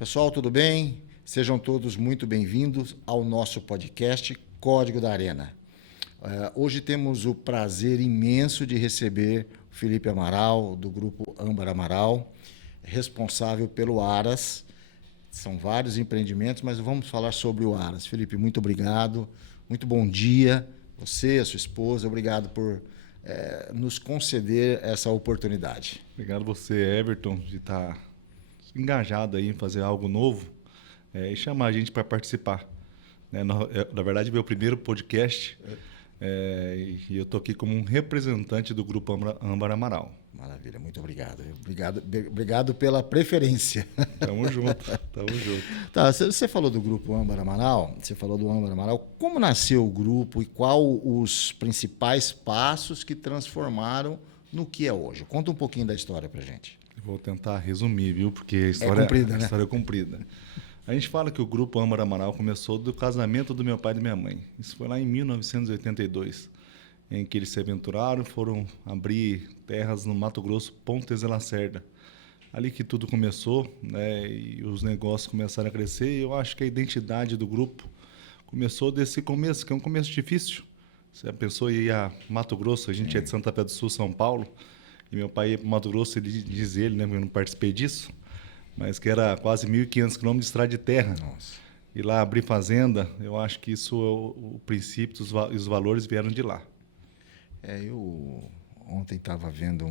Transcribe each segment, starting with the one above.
Pessoal, tudo bem? Sejam todos muito bem-vindos ao nosso podcast Código da Arena. Hoje temos o prazer imenso de receber o Felipe Amaral, do grupo Âmbar Amaral, responsável pelo Aras. São vários empreendimentos, mas vamos falar sobre o Aras. Felipe, muito obrigado, muito bom dia. Você, a sua esposa, obrigado por nos conceder essa oportunidade. Obrigado você, Everton, de estar engajado aí em fazer algo novo e chamar a gente para participar. Na verdade, meu primeiro podcast e eu estou aqui como um representante do Grupo Âmbar Amaral. Maravilha, muito obrigado. Obrigado pela preferência. Tamo junto, tamo junto. Tá, você falou do Grupo Âmbar Amaral, você falou do Âmbar Amaral. Como nasceu o grupo e qual os principais passos que transformaram no que é hoje? Conta um pouquinho da história pra gente. Vou tentar resumir, viu? Porque a história é comprida. A gente fala que o Grupo Âmbar Amaral começou do casamento do meu pai e da minha mãe. Isso foi lá em 1982, em que eles se aventuraram, foram abrir terras no Mato Grosso, Pontes de Lacerda. Ali que tudo começou, né? E os negócios começaram a crescer. E eu acho que a identidade do grupo começou desse começo, que é um começo difícil. Você pensou em ir a Mato Grosso, a gente é de Santa Fé do Sul, São Paulo. E meu pai ia para Mato Grosso, diz ele, né, eu não participei disso, mas que era quase 1.500 quilômetros de estrada de terra. Nossa. E lá abrir fazenda, eu acho que isso, o princípio e os valores vieram de lá. Eu ontem estava vendo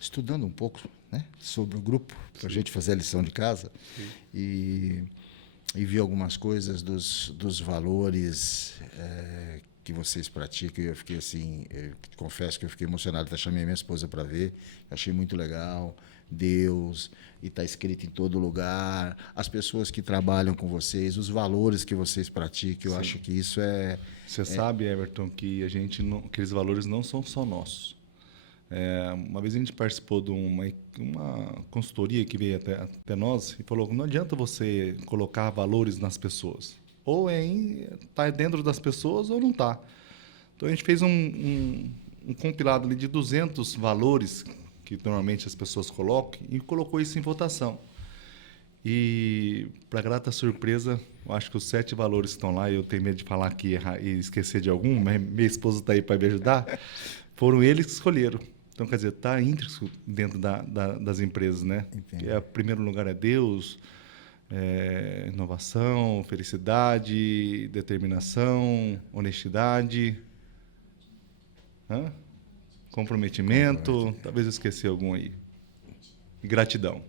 estudando um pouco, né, sobre o grupo, para a gente fazer a lição de casa, e vi algumas coisas dos valores que vocês praticam, e eu fiquei assim, confesso que eu fiquei emocionado, até chamei minha esposa para ver, achei muito legal, Deus, e está escrito em todo lugar, as pessoas que trabalham com vocês, os valores que vocês praticam, eu acho que isso é... Você sabe, Everton, que aqueles valores não são só nossos. Uma vez a gente participou de uma consultoria que veio até nós e falou que não adianta você colocar valores nas pessoas. Ou está dentro das pessoas ou não está. Então a gente fez um compilado ali de 200 valores que normalmente as pessoas colocam e colocou isso em votação. E, para grata surpresa, eu acho que os 7 valores que estão lá, eu tenho medo de falar aqui e esquecer de algum, mas minha esposa está aí para me ajudar, foram eles que escolheram. Então, quer dizer, está íntegro dentro das empresas, né? Em primeiro lugar é Deus, inovação, felicidade, determinação, honestidade, comprometimento, talvez eu esqueci algum aí, e gratidão.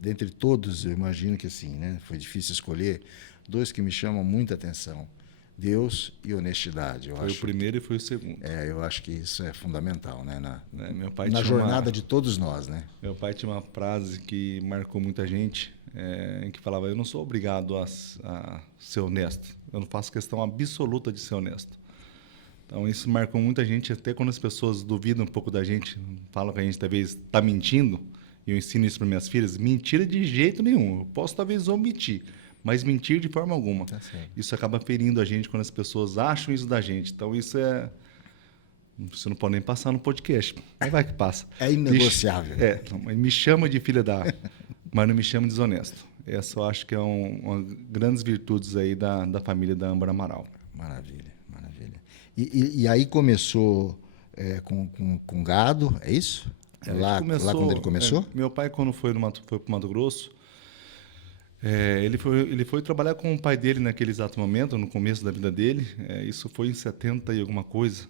Dentre todos, eu imagino que assim, né, foi difícil escolher, 2 que me chamam muita atenção, Deus e honestidade. Foi o primeiro e foi o segundo. Eu acho que isso é fundamental, né, meu pai na jornada de todos nós, né? Meu pai tinha uma frase que marcou muita gente, em que falava: eu não sou obrigado a ser honesto, eu não faço questão absoluta de ser honesto. Então isso marcou muita gente, até quando as pessoas duvidam um pouco da gente, falam que a gente talvez está mentindo, e eu ensino isso para minhas filhas: mentira de jeito nenhum, eu posso talvez omitir, mas mentir de forma alguma. Isso acaba ferindo a gente quando as pessoas acham isso da gente. Então isso você não pode nem passar no podcast, aí vai que passa. É inegociável. Me chama de filha mas não me chama de desonesto. Essa eu acho que é uma grandes virtudes aí da família da Âmbar Amaral. Maravilha, maravilha. E aí começou com gado, é isso? Lá quando ele começou? Meu pai, quando foi para o Mato Grosso, ele foi trabalhar com o pai dele naquele exato momento, no começo da vida dele. Isso foi em 70 e alguma coisa,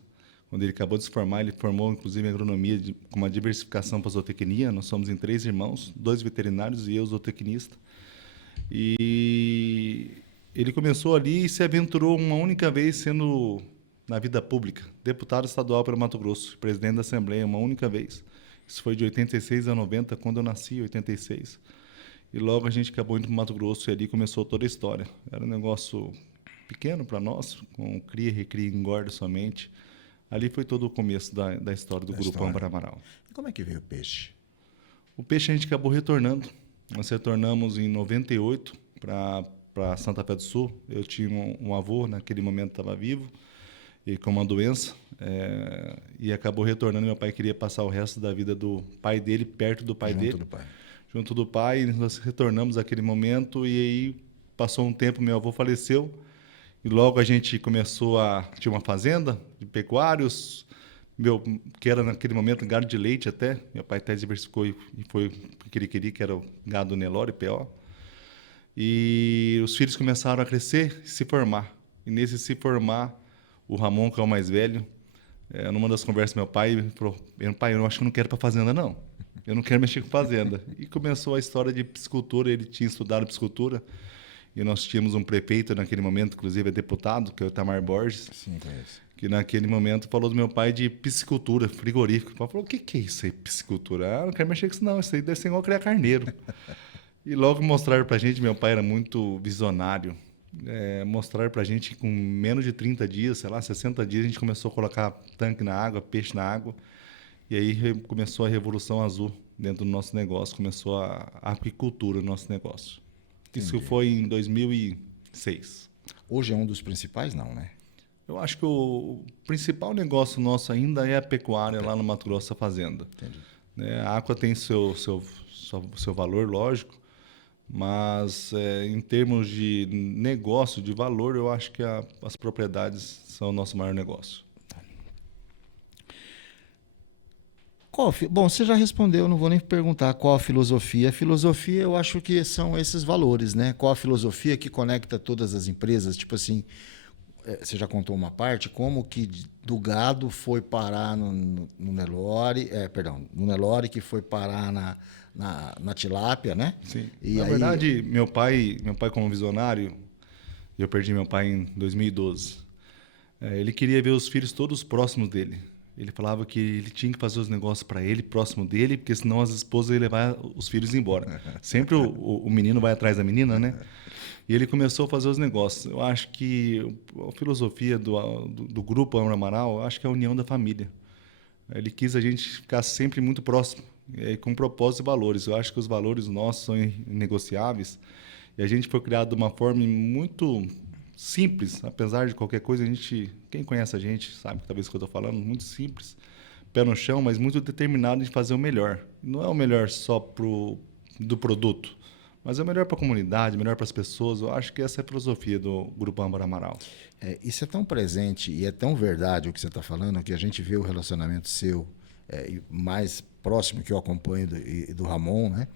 quando ele acabou de se formar. Ele formou, inclusive, em agronomia com uma diversificação para zootecnia. Nós somos em 3 irmãos, 2 veterinários e eu, zootecnista. E ele começou ali e se aventurou uma única vez sendo, na vida pública, deputado estadual pelo Mato Grosso, presidente da Assembleia, uma única vez. Isso foi de 86 a 90, quando eu nasci, em 86. E logo a gente acabou indo para o Mato Grosso e ali começou toda a história. Era um negócio pequeno para nós, com cria, recria, engorda somente. Ali foi todo o começo da história do Grupo Âmbar Amaral. E como é que veio o peixe? O peixe a gente acabou retornando. Nós retornamos em 98 para Santa Fé do Sul. Eu tinha um avô, naquele momento estava vivo, e com uma doença, e acabou retornando. Meu pai queria passar o resto da vida do pai dele perto do pai dele. junto do pai, nós retornamos àquele momento e aí passou um tempo, meu avô faleceu e logo a gente começou tinha uma fazenda de pecuários, que era naquele momento gado de leite até, meu pai até diversificou e foi o que ele queria, que era o gado Nelore, PO. E os filhos começaram a crescer e se formar. E nesse se formar, o Ramon, que é o mais velho, numa das conversas com meu pai, ele falou, pai, eu acho que eu não quero ir para fazenda, não. Eu não quero mexer com fazenda. E começou a história de piscicultura, ele tinha estudado piscicultura, e nós tínhamos um prefeito naquele momento, inclusive é deputado, que é o Itamar Borges. Sim, conheço. Que naquele momento falou do meu pai de piscicultura, frigorífico. O pai falou, o que é isso aí, piscicultura? Não quero mexer com isso não, isso aí deve ser igual criar carneiro. E logo mostraram pra gente, meu pai era muito visionário, mostraram pra gente que com menos de 30 dias, sei lá, 60 dias, a gente começou a colocar tanque na água, peixe na água, e aí começou a revolução azul dentro do nosso negócio, começou a aquicultura no nosso negócio. Entendi. Isso foi em 2006. Hoje é um dos principais, não, né? Eu acho que o principal negócio nosso ainda é a pecuária lá no Mato Grosso, a fazenda. Entendi. A Aqua tem seu valor, lógico, mas em termos de negócio, de valor, eu acho que as propriedades são o nosso maior negócio. Bom, você já respondeu, não vou nem perguntar qual a filosofia. A filosofia, eu acho que são esses valores, né? Qual a filosofia que conecta todas as empresas? Tipo assim, você já contou uma parte, como que do gado foi parar no Nelore, no Nelore, que foi parar na tilápia, né? Sim. Na verdade, meu pai como visionário, eu perdi meu pai em 2012. Ele queria ver os filhos todos próximos dele. Ele falava que ele tinha que fazer os negócios para ele, próximo dele, porque senão as esposas iam levar os filhos embora. Sempre o menino vai atrás da menina, né? E ele começou a fazer os negócios. Eu acho que a filosofia do Grupo Âmara Amaral, eu acho que é a união da família. Ele quis a gente ficar sempre muito próximo, com propósitos e valores. Eu acho que os valores nossos são inegociáveis. E a gente foi criado de uma forma muito simples, apesar de qualquer coisa. Quem conhece a gente sabe talvez o que eu estou falando, muito simples, pé no chão, mas muito determinado em fazer o melhor. Não é o melhor só do produto, mas é o melhor para a comunidade, melhor para as pessoas. Eu acho que essa é a filosofia do Grupo Âmara Amaral. Isso é tão presente e é tão verdade o que você está falando, que a gente vê o relacionamento seu mais próximo, que eu acompanho do Ramon, né?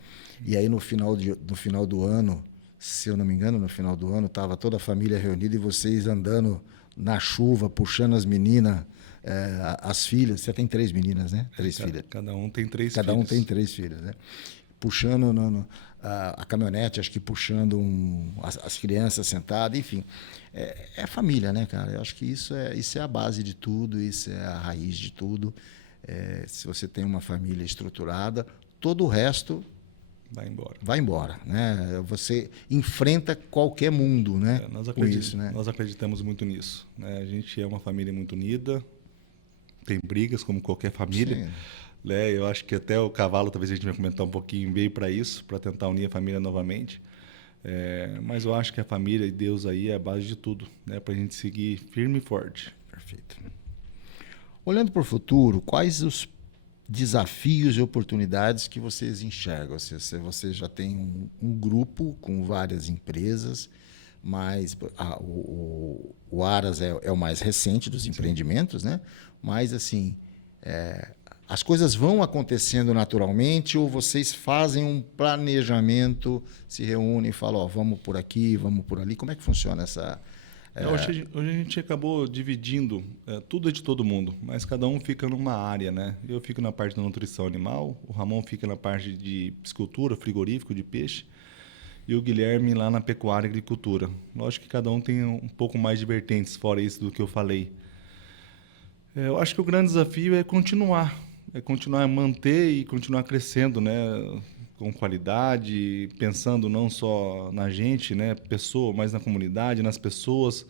E aí no final do ano, se eu não me engano, no final do ano, estava toda a família reunida e vocês andando na chuva, puxando as meninas, as filhas. Você tem 3 meninas, né? 3 filhas. Cada um tem 3 filhos. Cada um tem 3 filhas, né? Puxando a caminhonete, acho que puxando as crianças sentadas, enfim. É família, né, cara? Eu acho que isso é a base de tudo, isso é a raiz de tudo. Se você tem uma família estruturada, todo o resto vai embora, né? Você enfrenta qualquer mundo, né? Nós acreditamos muito nisso, né? A gente é uma família muito unida, tem brigas como qualquer família. Né? Eu acho que até o cavalo, talvez a gente vai comentar um pouquinho, veio para isso, para tentar unir a família novamente. Mas eu acho que a família e Deus aí é a base de tudo, né? Para a gente seguir firme e forte. Perfeito. Olhando para o futuro, quais os desafios e oportunidades que vocês enxergam? Você já tem um grupo com várias empresas, mas o Aras é o mais recente dos empreendimentos, né? Mas, assim, as coisas vão acontecendo naturalmente ou vocês fazem um planejamento, se reúnem e falam, vamos por aqui, vamos por ali? Como é que funciona essa... Hoje a gente acabou dividindo, tudo é de todo mundo, mas cada um fica numa área, né? Eu fico na parte da nutrição animal, o Ramon fica na parte de piscicultura, frigorífico, de peixe, e o Guilherme lá na pecuária e agricultura. Lógico que cada um tem um pouco mais de vertentes, fora isso do que eu falei. Eu acho que o grande desafio é continuar a manter e continuar crescendo, né? Com qualidade, pensando não só na gente, né, pessoa, mas na comunidade, nas pessoas,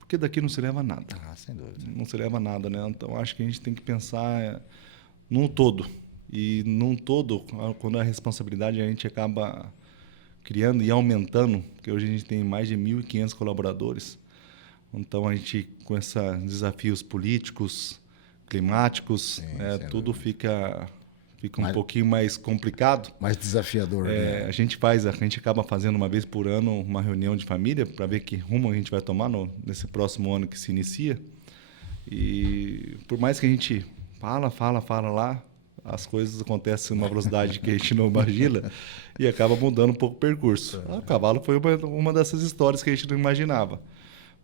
porque daqui não se leva nada. Sem dúvida. Não se leva nada, né? Então acho que a gente tem que pensar num todo. E num todo, quando é a responsabilidade, a gente acaba criando e aumentando, porque hoje a gente tem mais de 1.500 colaboradores. Então a gente, com esses desafios políticos, climáticos, tudo fica fica um pouquinho mais complicado. Mais desafiador, né? A gente acaba fazendo uma vez por ano uma reunião de família para ver que rumo a gente vai tomar nesse próximo ano que se inicia. E por mais que a gente fala lá, as coisas acontecem numa velocidade que a gente não imagina e acaba mudando um pouco o percurso. O cavalo foi uma dessas histórias que a gente não imaginava.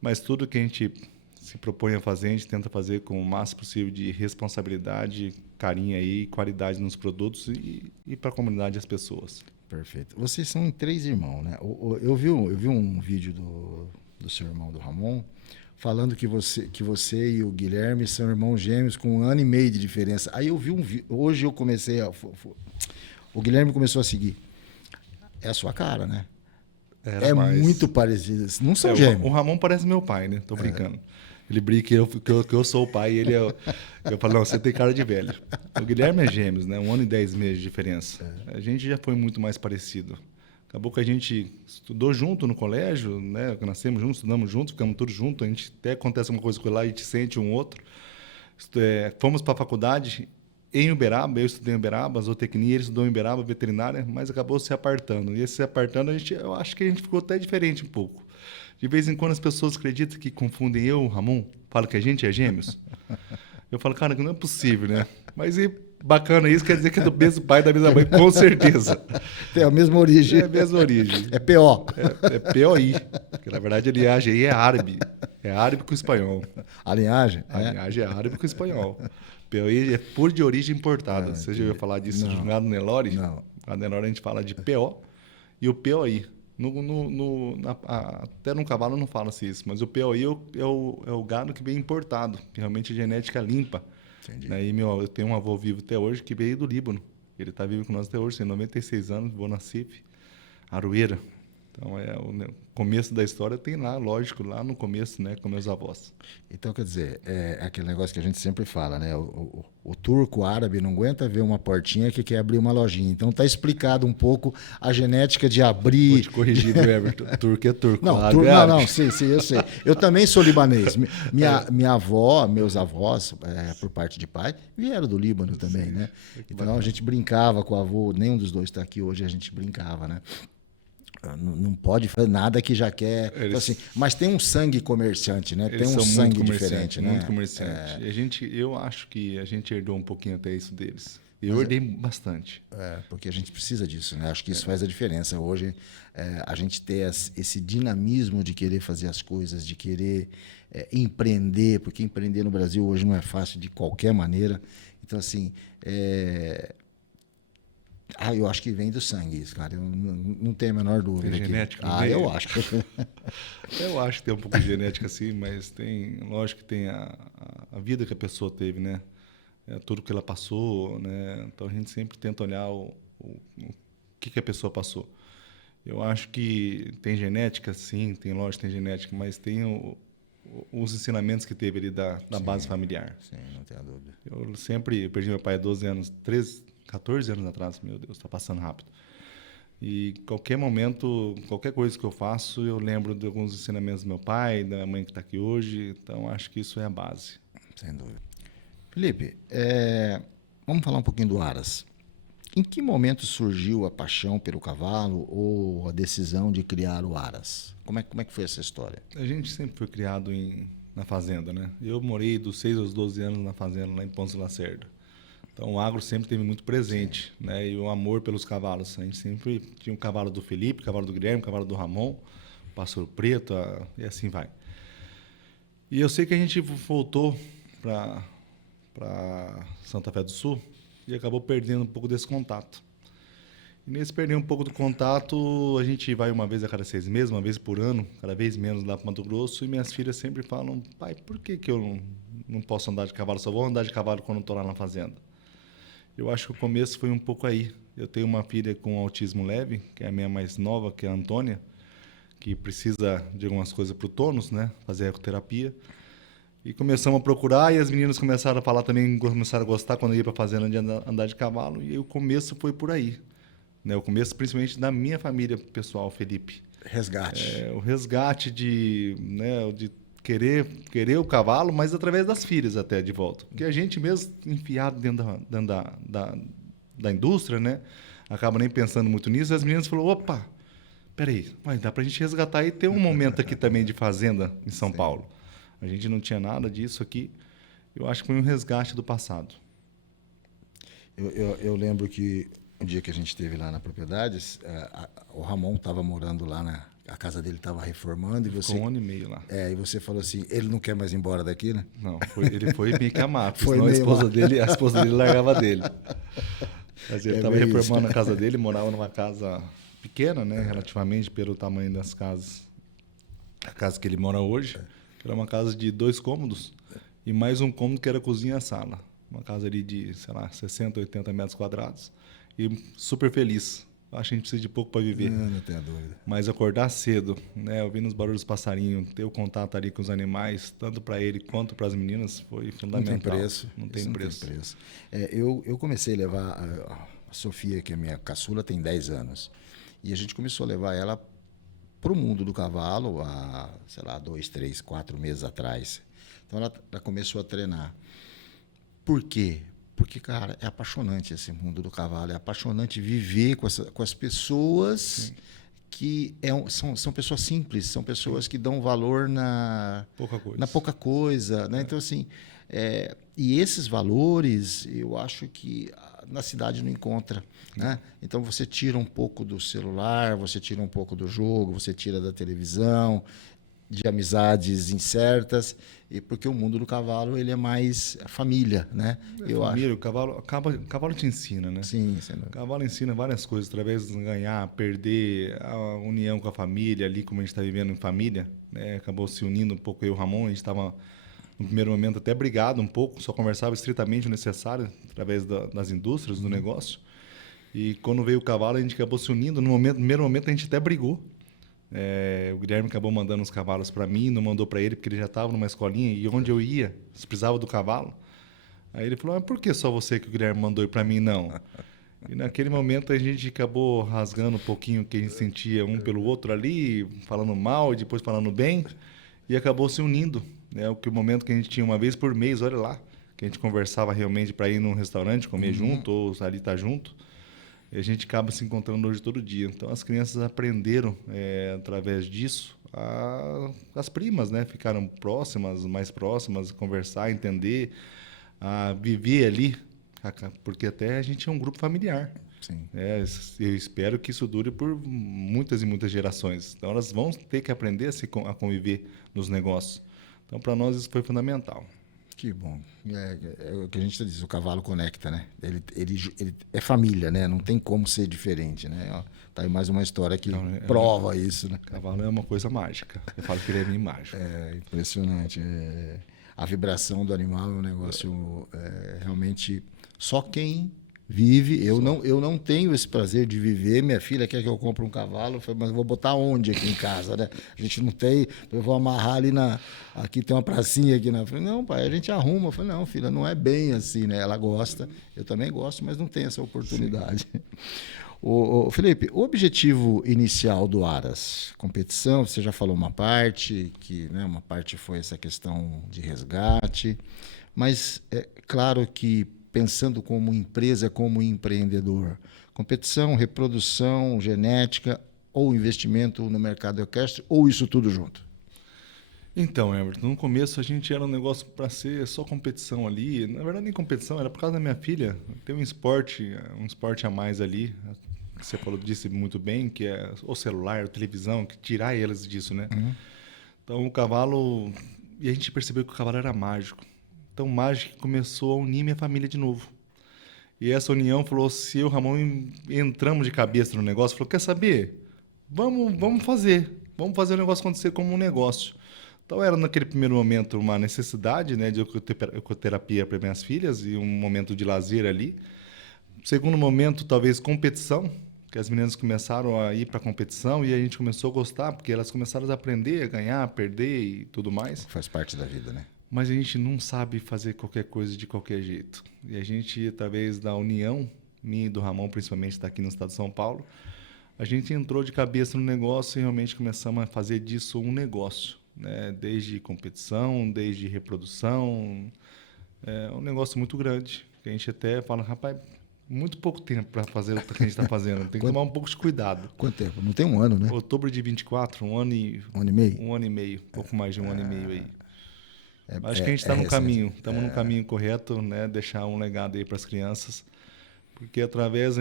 Mas tudo que a gente se propõe a fazer, a gente tenta fazer com o máximo possível de responsabilidade, carinho e qualidade nos produtos e para a comunidade e as pessoas. Perfeito. Vocês são 3 irmãos, né? Eu vi um vídeo do seu irmão, do Ramon, falando que você e o Guilherme são irmãos gêmeos com 1 ano e meio de diferença. Aí eu vi hoje eu comecei o Guilherme começou a seguir. É a sua cara, né? Muito parecido. Não são gêmeos. O Ramon parece meu pai, né? Tô brincando. Ele brinca que eu sou o pai e ele eu falo, não, você tem cara de velho. O Guilherme é gêmeos, né? 1 ano e 10 meses de diferença. A gente já foi muito mais parecido. Acabou que a gente estudou junto no colégio, né? Nascemos juntos, estudamos juntos, ficamos todos juntos. A gente até acontece uma coisa com ele lá, a gente sente um outro. Fomos para a faculdade em Uberaba, eu estudei em Uberaba, zootecnia, ele estudou em Uberaba, veterinária, mas acabou se apartando. E esse se apartando, eu acho que a gente ficou até diferente um pouco. De vez em quando as pessoas acreditam que confundem eu e o Ramon, falam que a gente é gêmeos. Eu falo, cara, não é possível, né? Mas bacana isso, quer dizer que é do mesmo pai, da mesma mãe, com certeza. Tem a mesma origem. É a mesma origem. É PO. É POI, porque na verdade a linhagem aí é árabe. É árabe com espanhol. A linhagem? A linhagem é árabe com espanhol. POI é puro de origem importada. Você já ouviu falar disso de gado Nelore? Não. A Nelore a gente fala de PO e o POI. Até no cavalo não fala-se isso, mas o POI é o gado que vem importado, que realmente é genética limpa. Entendi. Né? E eu tenho um avô vivo até hoje que veio do Líbano. Ele está vivo com nós até hoje, tem 96 anos, vou na CIF, Aroeira. Então, o começo da história tem lá, lógico, lá no começo, né, com meus avós. Então, quer dizer, é aquele negócio que a gente sempre fala, né? O turco, o árabe, não aguenta ver uma portinha que quer abrir uma lojinha. Então, está explicado um pouco a genética de abrir... Vou te corrigir, Everton. Turco é turco. Não, sim, eu sei. Eu também sou libanês. Minha avó, meus avós, por parte de pai, vieram do Líbano também, né? Então, a gente brincava com o avô, nenhum dos dois está aqui hoje, a gente brincava, né? Não pode fazer nada que já quer. Então, assim, mas tem um sangue comerciante, né? Tem um sangue diferente, né? Muito comerciante. Eu acho que a gente herdou um pouquinho até isso deles. Eu herdei bastante. Porque a gente precisa disso, né? Acho que isso faz a diferença. Hoje, a gente ter esse dinamismo de querer fazer as coisas, de querer empreender, porque empreender no Brasil hoje não é fácil de qualquer maneira. Então, assim, eu acho que vem do sangue isso, cara. Eu não tenho a menor dúvida. Tem genética? Eu acho. Eu acho que tem um pouco de genética, sim, mas lógico que tem a vida que a pessoa teve, né? Tudo que ela passou, né? Então a gente sempre tenta olhar o que a pessoa passou. Eu acho que tem genética, sim, lógico que tem genética, mas tem os ensinamentos que teve ali da base familiar. Sim, não tenho dúvida. Eu perdi meu pai há 12 anos, 14 anos atrás, meu Deus, está passando rápido. E qualquer momento, qualquer coisa que eu faço, eu lembro de alguns ensinamentos do meu pai, da mãe que está aqui hoje. Então, acho que isso é a base. Sem dúvida. Felipe, vamos falar um pouquinho do Aras. Em que momento surgiu a paixão pelo cavalo ou a decisão de criar o Aras? Como é que foi essa história? A gente sempre foi criado na fazenda, né? Eu morei dos 6 aos 12 anos na fazenda, lá em Pontes de Lacerda. Então, o agro sempre teve muito presente, né? E o amor pelos cavalos. A gente sempre tinha um cavalo do Felipe, cavalo do Guilherme, cavalo do Ramon, Pássaro Preto, e assim vai. E eu sei que a gente voltou para Santa Fé do Sul e acabou perdendo um pouco desse contato. E nesse perder um pouco do contato, a gente vai uma vez a cada 6 meses, uma vez por ano, cada vez menos lá para Mato Grosso, e minhas filhas sempre falam, pai, por que eu não posso andar de cavalo? Só vou andar de cavalo quando estou lá na fazenda. Eu acho que o começo foi um pouco aí. Eu tenho uma filha com autismo leve, que é a minha mais nova, que é a Antônia, que precisa de algumas coisas para o tônus, né? Fazer ecoterapia. E começamos a procurar, e as meninas começaram a falar também, começaram a gostar quando eu ia para a fazenda de andar de cavalo, e o começo foi por aí. Né? O começo, principalmente, da minha família pessoal, Felipe. Resgate. O resgate de querer o cavalo, mas através das filhas até de volta. Porque a gente mesmo enfiado dentro da indústria, né? Acaba nem pensando muito nisso. E as meninas falaram, opa, peraí, mas dá para a gente resgatar e ter um momento aqui também de fazenda em São Sim. Paulo. A gente não tinha nada disso aqui. Eu acho que foi um resgate do passado. Eu lembro que um dia que a gente esteve lá na propriedade, o Ramon estava morando lá, a casa dele estava reformando. Ficou 1 ano e meio lá. E você falou assim, ele não quer mais ir embora daqui, né? Não, ele foi meio que amado, Foi senão meio a esposa dele largava dele. Mas ele estava bem reformando isso. a casa dele, morava numa casa pequena, né, relativamente pelo tamanho das casas. A casa que ele mora hoje, que era uma casa de 2 cômodos e mais um cômodo que era cozinha e sala. Uma casa ali de, sei lá, 60, 80 metros quadrados e super feliz. Acho que a gente precisa de pouco para viver. Não tenho dúvida. Mas acordar cedo, né, ouvindo os barulhos dos passarinhos, ter o contato ali com os animais, tanto para ele quanto para as meninas, foi fundamental. Não tem preço. Não tem preço. Eu comecei a levar a Sofia, que é minha caçula, tem 10 anos. E a gente começou a levar ela para o mundo do cavalo há, sei lá, 2, 3, 4 meses atrás. Então ela começou a treinar. Por quê? Porque, cara, é apaixonante esse mundo do cavalo. É apaixonante viver com as pessoas. Sim. Que são pessoas simples, são pessoas que dão valor na pouca coisa. Né? Então, assim, e esses valores, eu acho que na cidade não encontra. Né? Então, você tira um pouco do celular, você tira um pouco do jogo, você tira da televisão, de amizades incertas, porque o mundo do cavalo ele é mais família, né? Família, o cavalo te ensina, né? Sim. O cavalo ensina várias coisas, através de ganhar, perder, a união com a família, ali como a gente está vivendo em família, né? Acabou se unindo um pouco eu e o Ramon, a gente estava no primeiro momento até brigado um pouco, só conversava estritamente o necessário através das indústrias, do negócio. E quando veio o cavalo, a gente acabou se unindo. No primeiro momento, a gente até brigou. O Guilherme acabou mandando os cavalos para mim, não mandou para ele, porque ele já estava numa escolinha, e onde eu ia, precisava do cavalo. Aí ele falou, mas por que só você que o Guilherme mandou e para mim não? E naquele momento a gente acabou rasgando um pouquinho o que a gente sentia um pelo outro ali, falando mal e depois falando bem, e acabou se unindo. O momento que a gente tinha uma vez por mês, olha lá, que a gente conversava realmente para ir num restaurante, comer junto, ou ali estar junto. E a gente acaba se encontrando hoje todo dia. Então, as crianças aprenderam, através disso, as primas, né? Ficaram mais próximas, conversar, entender, a viver ali, porque até a gente é um grupo familiar. Sim. Eu espero que isso dure por muitas e muitas gerações. Então, elas vão ter que aprender a conviver nos negócios. Então, para nós, isso foi fundamental. Que bom. É o que a gente diz, o cavalo conecta, né? Ele é família, né? Não tem como ser diferente, né? Tá aí mais uma história que prova isso, né? Cavalo é uma coisa mágica. Eu falo que ele é bem mágico. É impressionante. A vibração do animal é um negócio realmente só quem vive. Eu não tenho esse prazer de viver. Minha filha quer que eu compre um cavalo, eu falei, mas eu vou botar onde aqui em casa, né? A gente não tem, eu vou amarrar ali aqui tem uma pracinha aqui na frente. Não, pai, a gente arruma. Eu falei, não, filha, não é bem assim, né? Ela gosta, eu também gosto, mas não tem essa oportunidade. Ô, Felipe, o objetivo inicial do Aras, competição, você já falou uma parte, que, né, uma parte foi essa questão de resgate, mas é claro que pensando como empresa, como empreendedor, competição, reprodução, genética ou investimento no mercado equestre, ou isso tudo junto? Então, Everton, no começo a gente era um negócio para ser só competição ali. Na verdade, nem competição, era por causa da minha filha. Tem um esporte a mais ali. Você disse muito bem, que é o celular, a televisão, que tirar elas disso, né? Uhum. Então, o cavalo... E a gente percebeu que o cavalo era mágico. Então, mágico começou a unir minha família de novo. E essa união falou, se eu e o Ramon entramos de cabeça no negócio, falou, quer saber? Vamos fazer o negócio acontecer como um negócio. Então, era naquele primeiro momento uma necessidade, né, de ecoterapia para minhas filhas e um momento de lazer ali. Segundo momento, talvez competição, que as meninas começaram a ir para a competição e a gente começou a gostar, porque elas começaram a aprender, a ganhar, a perder e tudo mais. Faz parte da vida, né? Mas a gente não sabe fazer qualquer coisa de qualquer jeito. E a gente, através da união, minha e do Ramon, principalmente, está aqui no estado de São Paulo, a gente entrou de cabeça no negócio e realmente começamos a fazer disso um negócio, né? Desde competição, desde reprodução. É um negócio muito grande, que a gente até fala, rapaz, muito pouco tempo para fazer o que a gente está fazendo. Tem que tomar um pouco de cuidado. Quanto tempo? Não tem um ano, né? Outubro de 24, um ano e meio? Um ano e meio, pouco mais de um ano e meio aí. Acho que a gente está no caminho, estamos no caminho correto, né? Deixar um legado aí para as crianças, porque talvez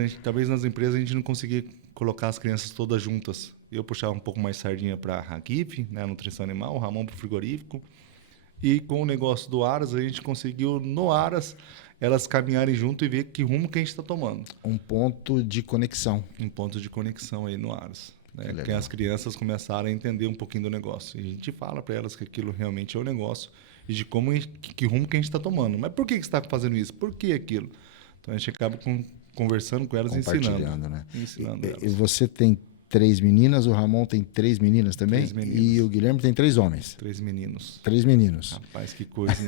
nas empresas a gente não conseguia colocar as crianças todas juntas. Eu puxava um pouco mais sardinha para a GIF, né? Nutrição animal, o Ramon para o frigorífico, e com o negócio do Aras a gente conseguiu no Aras elas caminharem junto e ver que rumo que a gente está tomando. Um ponto de conexão. Um ponto de conexão aí no Aras. Né? Que as crianças começaram a entender um pouquinho do negócio. E a gente fala para elas que aquilo realmente é o negócio e de que rumo que a gente está tomando. Mas por que você está fazendo isso? Por que aquilo? Então a gente acaba conversando com elas, compartilhando, né? Ensinando elas. E você tem 3 meninas, o Ramon tem 3 meninas também? 3 meninos. E o Guilherme tem 3 homens? 3 meninos. 3 meninos. Rapaz, que coisa, hein?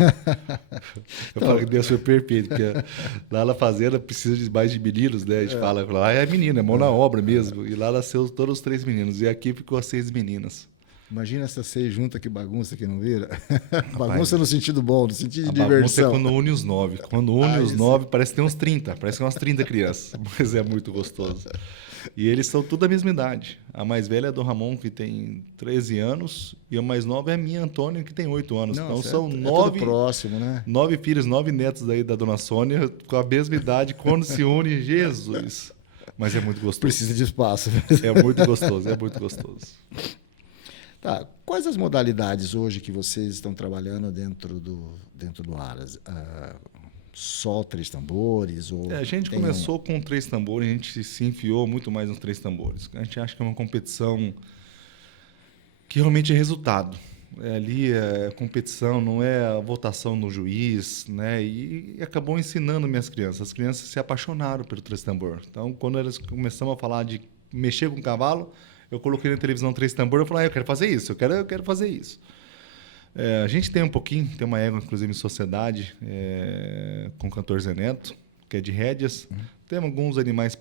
Eu falo que Deus foi perfeito, porque lá na fazenda precisa de mais de meninos, né? A gente fala, lá é menina, é mão na obra mesmo. E lá nasceu todos os 3 meninos. E aqui ficou as 6 meninas. Imagina essas 6 juntas, que bagunça que não vira. Bagunça no sentido bom, no sentido de diversão. Bagunça é quando une os 9. Quando une os 9, parece que tem uns 30. Parece que tem umas 30 crianças. Mas é muito gostoso. E eles são tudo da mesma idade. A mais velha é do Ramon, que tem 13 anos. E a mais nova é a minha Antônia, que tem 8 anos. Não, então certo. são 9... próximo, né? 9 filhos, 9 netos aí da dona Sônia, com a mesma idade. Quando se une, Jesus... Mas é muito gostoso. Precisa de espaço. É muito gostoso, é muito gostoso. Tá. Quais as modalidades hoje que vocês estão trabalhando dentro do Aras? Só 3 tambores? Ou a gente começou com 3 tambores, a gente se enfiou muito mais nos 3 tambores. A gente acha que é uma competição que realmente é resultado. Ali é competição, não é a votação no juiz, né? E acabou ensinando minhas crianças. As crianças se apaixonaram pelo 3 tambor. Então, quando elas começaram a falar de mexer com o cavalo, eu coloquei na televisão 3 tambores, eu falei, eu quero fazer isso, eu quero fazer isso. A gente tem tem uma égua, inclusive, em sociedade, com o cantor Zé Neto, que é de rédeas. Tem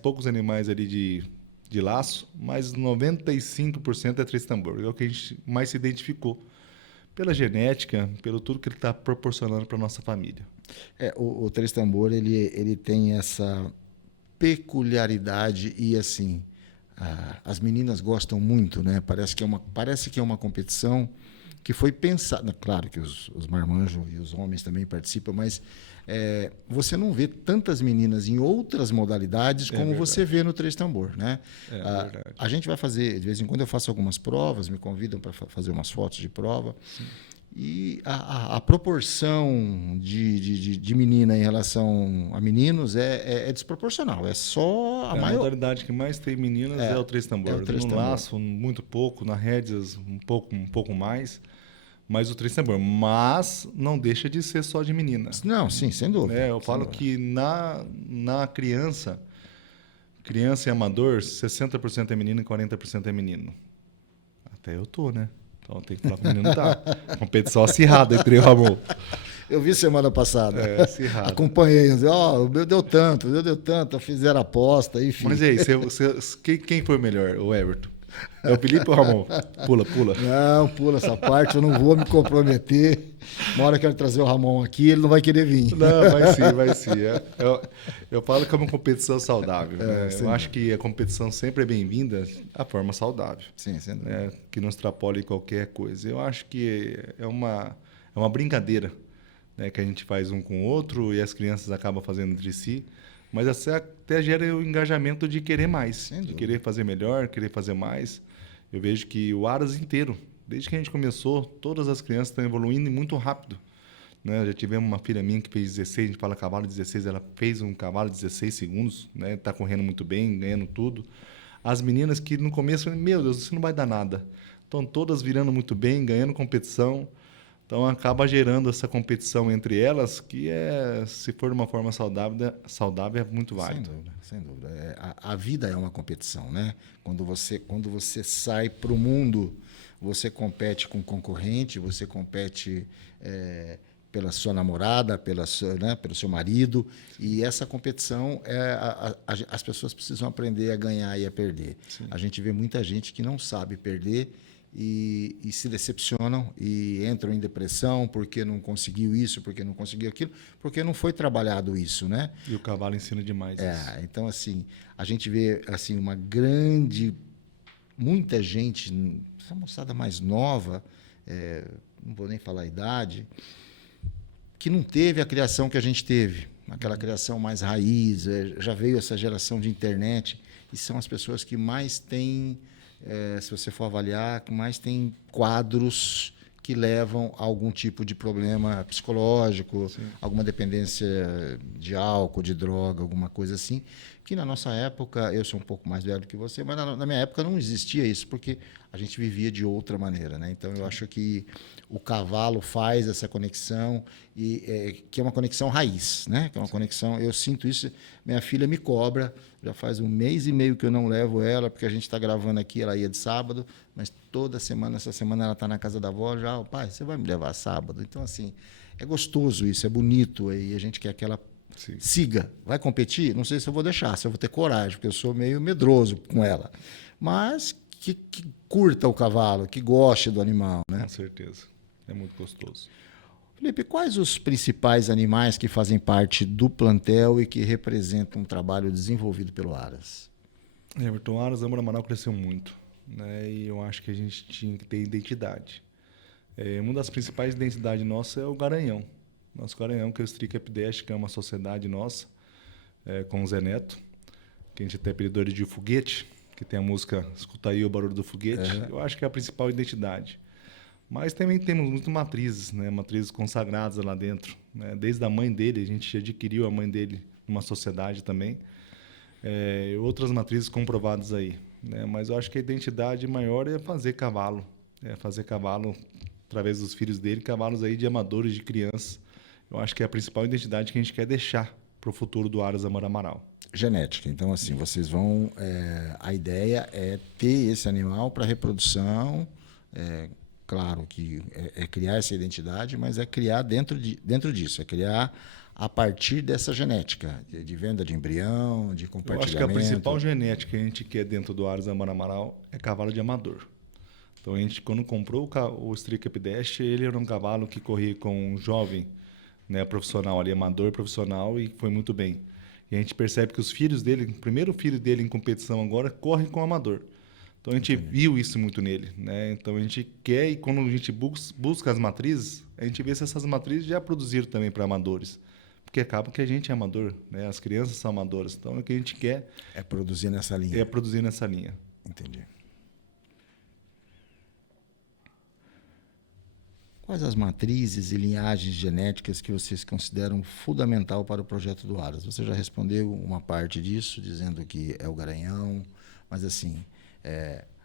poucos animais ali de laço, mas 95% é 3 tambor. É o que a gente mais se identificou. Pela genética, pelo tudo que ele está proporcionando para a nossa família. O 3 tambor, ele tem essa peculiaridade e, assim, as meninas gostam muito, né? Parece que é uma competição que foi pensada. Claro que os marmanjos e os homens também participam, mas você não vê tantas meninas em outras modalidades como verdade. Você vê no 3 tambor, né? A gente vai fazer, de vez em quando eu faço algumas provas, me convidam para fazer umas fotos de prova. Sim. E a proporção de menina em relação a meninos é desproporcional. É só a maior. A modalidade que mais tem meninas é o 3 tambor. No laço, muito pouco, na rédeas, um pouco mais. Mas o 3 tambor. Mas não deixa de ser só de menina. Não, sim, sem dúvida. Eu falo que na criança e amador, 60% é menina e 40% é menino. Até eu tô, né? Então tem que falar que o menino tá. Competição acirrada entre o Ramon. Eu vi semana passada. Acirrada. Acompanhei. O meu deu tanto, fizeram aposta, enfim. Mas e aí, quem foi o melhor? O Everton? É o Felipe ou o Ramon? Pula. Não, pula essa parte, eu não vou me comprometer. Uma hora eu quero trazer o Ramon aqui, ele não vai querer vir. Não, vai sim. Eu falo que é uma competição saudável. Né? Eu acho que a competição sempre é bem-vinda à forma saudável. Sim, sem dúvida. Né? Que não extrapole qualquer coisa. Eu acho que é uma brincadeira, né? Que a gente faz um com o outro e as crianças acabam fazendo entre si. Mas até gera o engajamento de querer mais, de querer fazer melhor, querer fazer mais. Eu vejo que o Aras inteiro, desde que a gente começou, todas as crianças estão evoluindo muito rápido. Né? Já tivemos uma filha minha que fez 16, a gente fala cavalo de 16, ela fez um cavalo de 16 segundos, né? Está correndo muito bem, ganhando tudo. As meninas que no começo, meu Deus, isso não vai dar nada. Estão todas virando muito bem, ganhando competição. Então, acaba gerando essa competição entre elas, que se for de uma forma saudável é muito válido. Sem dúvida. A vida é uma competição, né? Quando você sai para o mundo, você compete com concorrente, você compete pela sua namorada, pelo seu marido, e essa competição, as pessoas precisam aprender a ganhar e a perder. Sim. A gente vê muita gente que não sabe perder e se decepcionam e entram em depressão porque não conseguiu isso, porque não conseguiu aquilo, porque não foi trabalhado isso, né? E o cavalo ensina demais isso. Então, assim, a gente vê assim, muita gente, essa moçada mais nova, não vou nem falar a idade, que não teve a criação que a gente teve, aquela criação mais raiz, já veio essa geração de internet, e são as pessoas que mais têm, se você for avaliar, que mais têm quadros que levam a algum tipo de problema psicológico, sim, alguma dependência de álcool, de droga, alguma coisa assim, que na nossa época, eu sou um pouco mais velho do que você, mas na minha época não existia isso, porque a gente vivia de outra maneira, né? Então, eu acho que o cavalo faz essa conexão, que é uma conexão raiz, né? Que é uma conexão, eu sinto isso, minha filha me cobra, já faz 1 mês e meio que eu não levo ela, porque a gente está gravando aqui, ela ia de sábado, mas toda semana, essa semana ela está na casa da avó, já, pai, você vai me levar sábado? Então, assim, é gostoso isso, é bonito, e a gente quer que ela siga. Vai competir? Não sei se eu vou deixar, se eu vou ter coragem, porque eu sou meio medroso com ela. Mas que curta o cavalo, que goste do animal, né? Com certeza. É muito gostoso. Felipe, quais os principais animais que fazem parte do plantel e que representam um trabalho desenvolvido pelo Aras? Everton, o Aras Âmbar Amaral cresceu muito, né? E eu acho que a gente tinha que ter identidade. Uma das principais identidades nossa é o Garanhão. Nosso Garanhão, que é o Strica Epideste, que é uma sociedade nossa, com o Zé Neto, que a gente até apelidou ele de Foguete, que tem a música Escuta Aí o Barulho do Foguete. Eu acho que é a principal identidade. Mas também temos muitas matrizes, né? Matrizes consagradas lá dentro, né? Desde a mãe dele, a gente adquiriu a mãe dele numa sociedade também. Outras matrizes comprovadas aí, né? Mas eu acho que a identidade maior é fazer cavalo. Fazer cavalo através dos filhos dele, cavalos aí de amadores, de crianças. Eu acho que é a principal identidade que a gente quer deixar para o futuro do Aras Âmbar Amaral. Genética. Então, assim, vocês vão... a ideia é ter esse animal para reprodução. Claro que é criar essa identidade, mas é criar dentro disso. É criar a partir dessa genética, de venda de embrião, de compartilhamento. Eu acho que a principal genética que a gente quer dentro do Aras Âmbar Amaral é cavalo de amador. Então, a gente, quando comprou o Strica Epideste, ele era um cavalo que corria com um jovem, né, profissional ali, amador profissional, e foi muito bem. E a gente percebe que os filhos dele, o primeiro filho dele em competição agora, corre com o amador. Então a gente viu isso muito nele, né? Então a gente quer, e quando a gente busca as matrizes, a gente vê se essas matrizes já produziram também para amadores. Porque acaba que a gente é amador, né? As crianças são amadoras. Então o que a gente quer é produzir nessa linha. É produzir nessa linha. Entendi. Quais as matrizes e linhagens genéticas que vocês consideram fundamental para o projeto do Aras? Você já respondeu uma parte disso, dizendo que é o Garanhão, mas assim...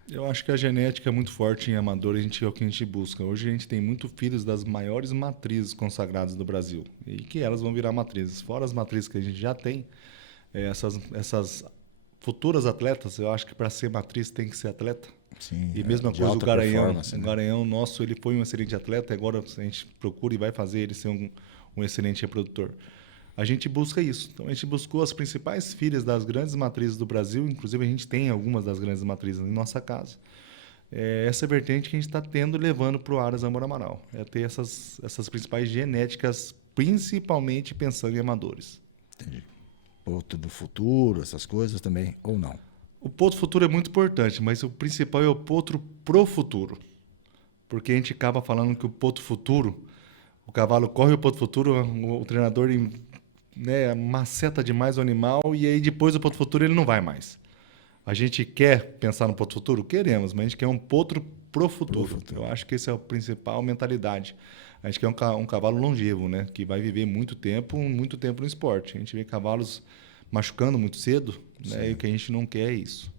Eu acho que a genética é muito forte em amador, é o que a gente busca. Hoje a gente tem muitos filhos das maiores matrizes consagradas do Brasil, e que elas vão virar matrizes. Fora as matrizes que a gente já tem, essas futuras atletas, eu acho que para ser matriz tem que ser atleta. Sim, e mesma coisa o Garanhão. O Garanhão nosso, ele foi um excelente atleta, agora a gente procura e vai fazer ele ser um excelente reprodutor. A gente busca isso. Então a gente buscou as principais filhas das grandes matrizes do Brasil, inclusive a gente tem algumas das grandes matrizes em nossa casa. Essa vertente que a gente está levando para o Aras Âmbar Amaral. É ter essas principais genéticas, principalmente pensando em amadores. Entendi. Potro do futuro, essas coisas também, ou não? O potro futuro é muito importante, mas o principal é o potro pro futuro. Porque a gente acaba falando que o potro futuro, o cavalo corre o potro futuro, o treinador, né, maceta demais o animal, e aí depois do potro futuro ele não vai mais. A gente quer pensar no potro futuro? Queremos, mas a gente quer um potro pro futuro. Eu acho que essa é a principal mentalidade. A gente quer um cavalo longevo, né, que vai viver muito tempo no esporte. A gente vê cavalos machucando muito cedo, né? E o que a gente não quer é isso.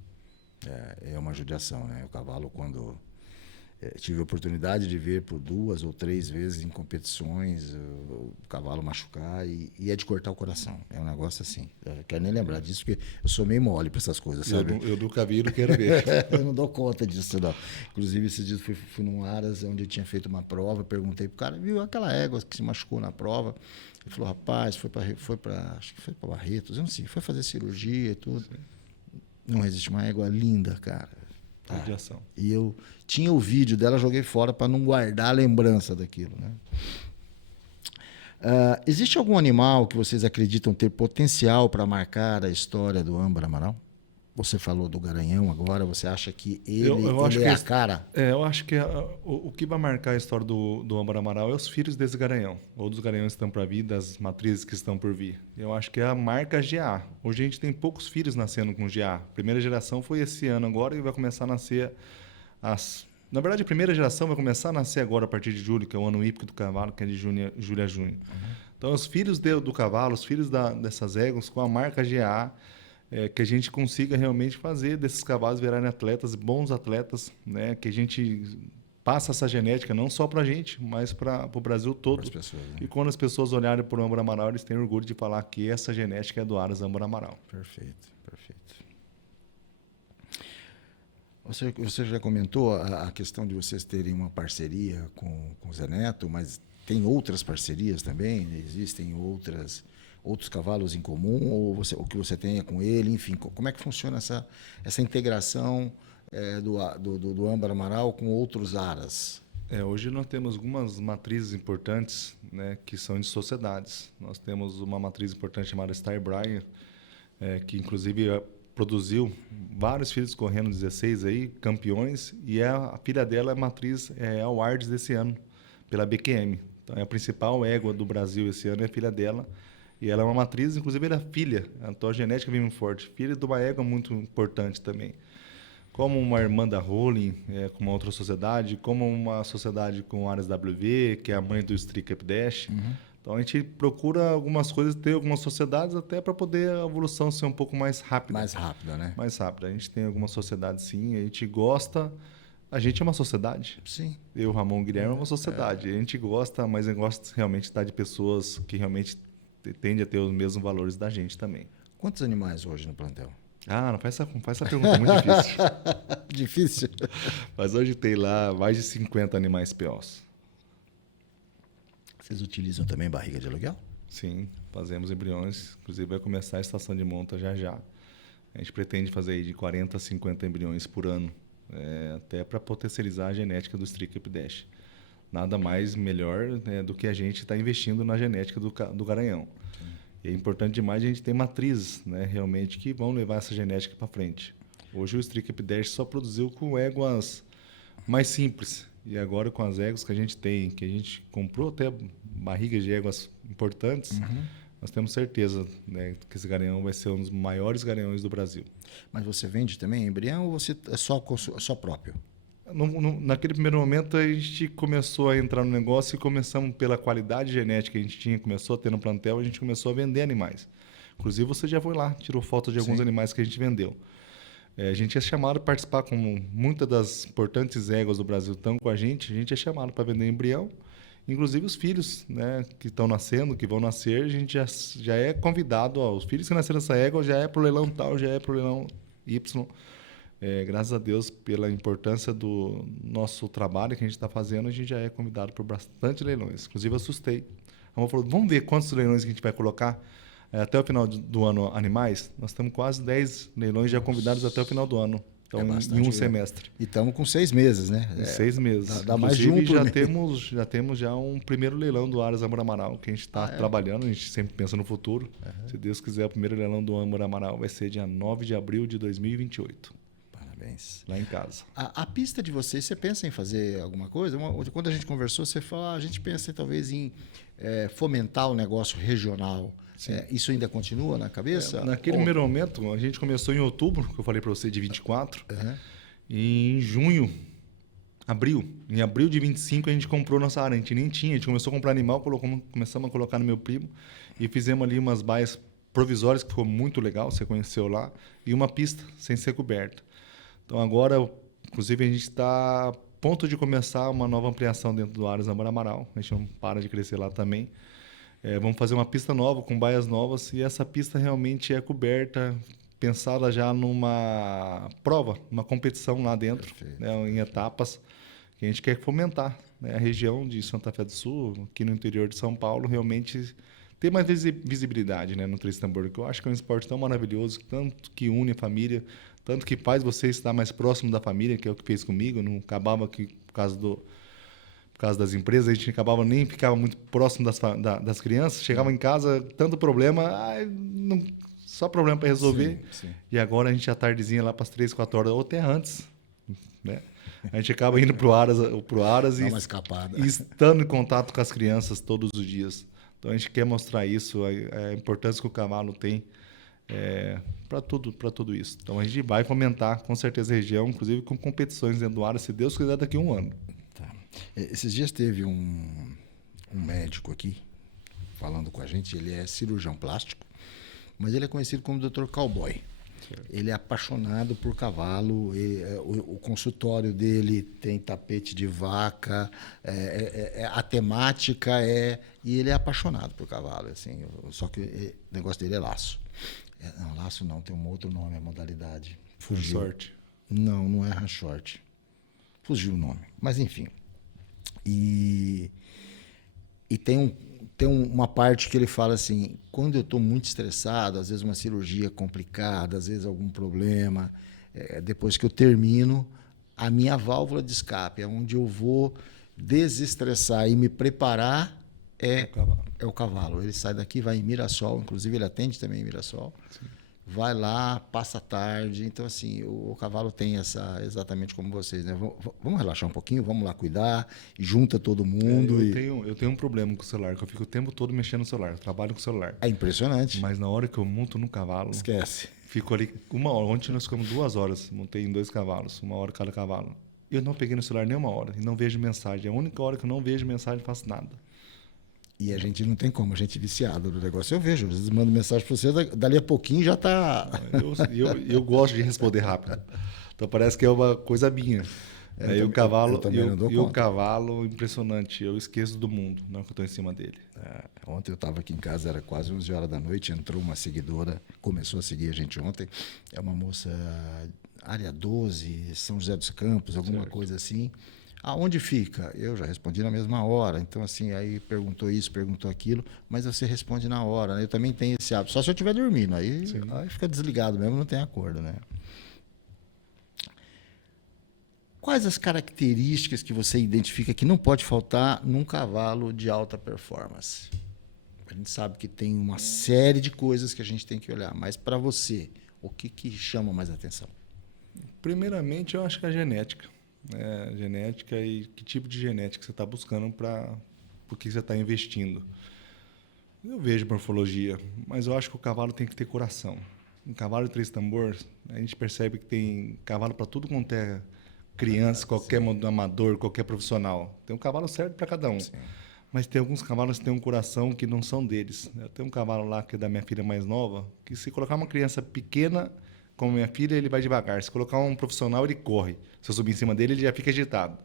É uma judiação, né? O cavalo, quando tive a oportunidade de ver por 2 ou 3 vezes em competições o cavalo machucar e é de cortar o coração. É um negócio assim. Eu quero nem lembrar disso, porque eu sou meio mole para essas coisas, sabe? Eu nunca vi, não quero ver. Eu não dou conta disso, não. Inclusive, esses dias fui num Aras, onde eu tinha feito uma prova, perguntei pro cara, viu aquela égua que se machucou na prova? Ele falou, rapaz, acho que foi para Barretos, eu não sei, foi fazer cirurgia e tudo. Sim. Não existe uma égua linda, cara. Judiação. E eu tinha o vídeo dela, joguei fora para não guardar a lembrança daquilo, né? Existe algum animal que vocês acreditam ter potencial para marcar a história do Âmbar Amaral? Você falou do Garanhão agora, você acha que ele é a cara? Eu acho que o que vai marcar a história do Âmbar Amaral é os filhos desse Garanhão, ou dos Garanhões que estão para vir, das matrizes que estão por vir. Eu acho que é a marca GA. Hoje a gente tem poucos filhos nascendo com GA. A primeira geração foi esse ano agora e vai começar a nascer Na verdade, a primeira geração vai começar a nascer agora a partir de julho, que é o ano hípico do cavalo, que é de julho a junho. Então, os filhos do cavalo, os filhos dessas éguas com a marca GA, que a gente consiga realmente fazer desses cavalos virarem atletas, bons atletas, né? Que a gente passa essa genética não só para a gente, mas para o Brasil todo. Pessoas, né? E quando as pessoas olharem para o Âmbar Amaral, eles têm orgulho de falar que essa genética é do Aras Âmbar Amaral. Perfeito. Você já comentou a questão de vocês terem uma parceria com o Zé Neto, mas tem outras parcerias também? Existem outros cavalos em comum, ou o que você tenha com ele? Enfim, como é que funciona essa integração do Âmbar Amaral com outros aras? Hoje nós temos algumas matrizes importantes, né, que são de sociedades. Nós temos uma matriz importante chamada Star Brian, que inclusive produziu vários filhos correndo 16 aí, campeões, e a filha dela é matriz awards desse ano, pela BQM. Então, é a principal égua do Brasil esse ano, é a filha dela. E ela é uma matriz, inclusive ela é filha, então a genética vem muito forte. Filha de uma égua muito importante também. Como uma irmã da Rolling, com uma outra sociedade, como uma sociedade com Aras WV, que é a mãe do Streak Up Dash. Então, a gente procura algumas coisas, ter algumas sociedades até para poder a evolução ser um pouco mais rápida. Mais rápida, né? Mais rápida. A gente tem algumas sociedades, sim. A gente gosta... A gente é uma sociedade. Sim. Eu, Ramon, Guilherme, é uma sociedade. A gente gosta, mas eu gosto realmente de estar de pessoas que realmente tendem a ter os mesmos valores da gente também. Quantos animais hoje no plantel? Não faz essa pergunta, é muito difícil. Difícil? Mas hoje tem lá mais de 50 animais POs. Vocês utilizam também barriga de aluguel? Sim, fazemos embriões. Inclusive vai começar a estação de monta já. A gente pretende fazer aí de 40 a 50 embriões por ano, até para potencializar a genética do Streak Up Dash. Nada mais melhor, né, do que a gente estar investindo na genética do Garanhão. Sim. E é importante demais a gente ter matrizes, né, realmente, que vão levar essa genética para frente. Hoje o Streak Up Dash só produziu com éguas mais simples. E agora com as éguas que a gente tem, que a gente comprou até barrigas de éguas importantes, nós temos certeza, né, que esse garanhão vai ser um dos maiores garanhões do Brasil. Mas você vende também embrião ou você é só próprio? Naquele primeiro momento a gente começou a entrar no negócio e começamos pela qualidade genética que a gente tinha, começou a ter no plantel, a gente começou a vender animais. Inclusive você já foi lá, tirou foto de alguns animais que a gente vendeu. A gente é chamado para participar, como muitas das importantes éguas do Brasil estão com a gente é chamado para vender embrião. Inclusive os filhos, né, que estão nascendo, que vão nascer, a gente já é convidado, os filhos que nasceram nessa égua já é para o leilão tal, já é para o leilão Y. Graças a Deus, pela importância do nosso trabalho que a gente está fazendo, a gente já é convidado por bastante leilões. Inclusive, eu assustei. A Ramon falou, vamos ver quantos leilões que a gente vai colocar até o final do ano animais. Nós temos quase 10 leilões já convidados até o final do ano. Então, em um semestre. E estamos com 6 meses, né? 6 meses. Dá mais de um por mês. Já temos um primeiro leilão do Aras Âmbar Amaral, que a gente está trabalhando, a gente sempre pensa no futuro. Se Deus quiser, o primeiro leilão do Âmbar Amaral vai ser dia 9 de abril de 2028. Parabéns. Lá em casa. A pista de vocês, você pensa em fazer alguma coisa? Quando a gente conversou, você falou, a gente pensa talvez em fomentar o negócio regional. Isso ainda continua na cabeça? Naquele primeiro momento, a gente começou em outubro, que eu falei para você, de 24. E em junho, em abril de 25, a gente comprou nossa área. A gente nem tinha, a gente começou a comprar animal, começamos a colocar no meu primo e fizemos ali umas baias provisórias, que ficou muito legal, você conheceu lá, e uma pista sem ser coberta. Então agora, inclusive, a gente está a ponto de começar uma nova ampliação dentro do Aras Âmbar Amaral. A gente não para de crescer lá também. Vamos fazer uma pista nova, com baias novas, e essa pista realmente é coberta, pensada já numa prova, uma competição lá dentro, né, em etapas, que a gente quer fomentar, né, a região de Santa Fé do Sul, aqui no interior de São Paulo, realmente ter mais visibilidade, né, no Três Tambor, que eu acho que é um esporte tão maravilhoso, tanto que une a família, Tanto que faz você estar mais próximo da família, que é o que fez comigo. Não acabava que, por causa das empresas, a gente acabava nem ficava muito próximo das crianças. Chegava em casa, tanto problema, só problema para resolver. Sim, sim. E agora a gente, à tardezinha, lá para as 3, 4 horas, ou até antes, né? A gente acaba indo pro Aras Dá uma escapada. e estando em contato com as crianças todos os dias. Então a gente quer mostrar isso, a importância que o cavalo tem para tudo isso. Então a gente vai fomentar com certeza a região, inclusive com competições dentro do Aras, se Deus quiser, daqui a um ano. Tá. Esses dias teve um médico aqui falando com a gente, ele é cirurgião plástico, mas ele é conhecido como Dr. Cowboy. Ele é apaixonado por cavalo, o consultório dele tem tapete de vaca, a temática e ele é apaixonado por cavalo, assim, só que o negócio dele é laço. Não, laço não, tem um outro nome, a modalidade. Fugiu. Sorte. Não é ranchorte. Fugiu o nome, mas enfim. E tem uma parte que ele fala assim, quando eu estou muito estressado, às vezes uma cirurgia complicada, às vezes algum problema, depois que eu termino, a minha válvula de escape, onde eu vou desestressar e me preparar, é o cavalo. Ele sai daqui, vai em Mirassol, inclusive ele atende também em Mirassol. Sim. Vai lá, passa a tarde. Então, assim, o cavalo tem exatamente como vocês, né? Vamos relaxar um pouquinho, vamos lá cuidar, junta todo mundo. Eu tenho um problema com o celular, que eu fico o tempo todo mexendo no celular, eu trabalho com o celular. É impressionante. Mas na hora que eu monto no cavalo... Esquece. Fico ali 1 hora. Ontem nós ficamos 2 horas, montei em 2 cavalos, 1 hora cada cavalo. Eu não peguei no celular nem 1 hora e não vejo mensagem. É a única hora que eu não vejo mensagem, não faço nada. E a gente não tem como, a gente é viciado no negócio. Eu vejo, às vezes mando mensagem para você, dali a pouquinho já está... Eu gosto de responder rápido. Então parece que é uma coisa minha. E o cavalo, impressionante. Eu esqueço do mundo, não que eu estou em cima dele. Ontem eu estava aqui em casa, era quase 11 horas da noite, entrou uma seguidora, começou a seguir a gente ontem. É uma moça, área 12, São José dos Campos, alguma coisa assim. Aonde fica? Eu já respondi na mesma hora. Então, assim, aí perguntou isso, perguntou aquilo, mas você responde na hora, né? Eu também tenho esse hábito. Só se eu estiver dormindo, aí fica desligado mesmo, não tem acordo, né? Quais as características que você identifica que não pode faltar num cavalo de alta performance? A gente sabe que tem uma série de coisas que a gente tem que olhar, mas para você, o que chama mais atenção? Primeiramente, eu acho que é a genética. Genética e que tipo de genética você está buscando para o que você está investindo. Eu vejo morfologia, mas eu acho que o cavalo tem que ter coração. Um cavalo de 3 tambores, a gente percebe que tem cavalo para tudo quanto é criança, qualquer amador, qualquer profissional. Tem um cavalo certo para cada um. Sim. Mas tem alguns cavalos que têm um coração que não são deles. Eu tenho um cavalo lá que é da minha filha mais nova, que se colocar uma criança pequena como minha filha, ele vai devagar. Se colocar um profissional, ele corre. Se eu subir em cima dele, ele já fica agitado.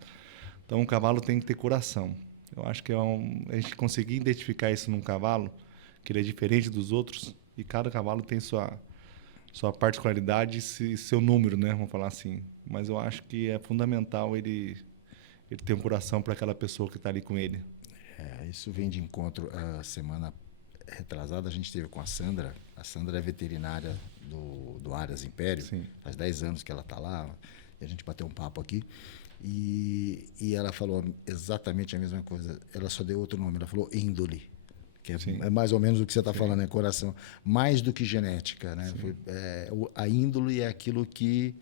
Então, um cavalo tem que ter coração. Eu acho que a gente conseguir identificar isso num cavalo, que ele é diferente dos outros, e cada cavalo tem sua particularidade e seu número, né? Vamos falar assim. Mas eu acho que é fundamental ele ter um coração para aquela pessoa que está ali com ele. Isso vem de encontro. A semana retrasada a gente esteve com a Sandra. A Sandra é veterinária do Aras Império. Sim. Faz 10 anos que ela está lá. E a gente bateu um papo aqui. E ela falou exatamente a mesma coisa. Ela só deu outro nome. Ela falou índole. Que é mais ou menos o que você está falando, né? Coração. Mais do que genética, né? A índole é aquilo que...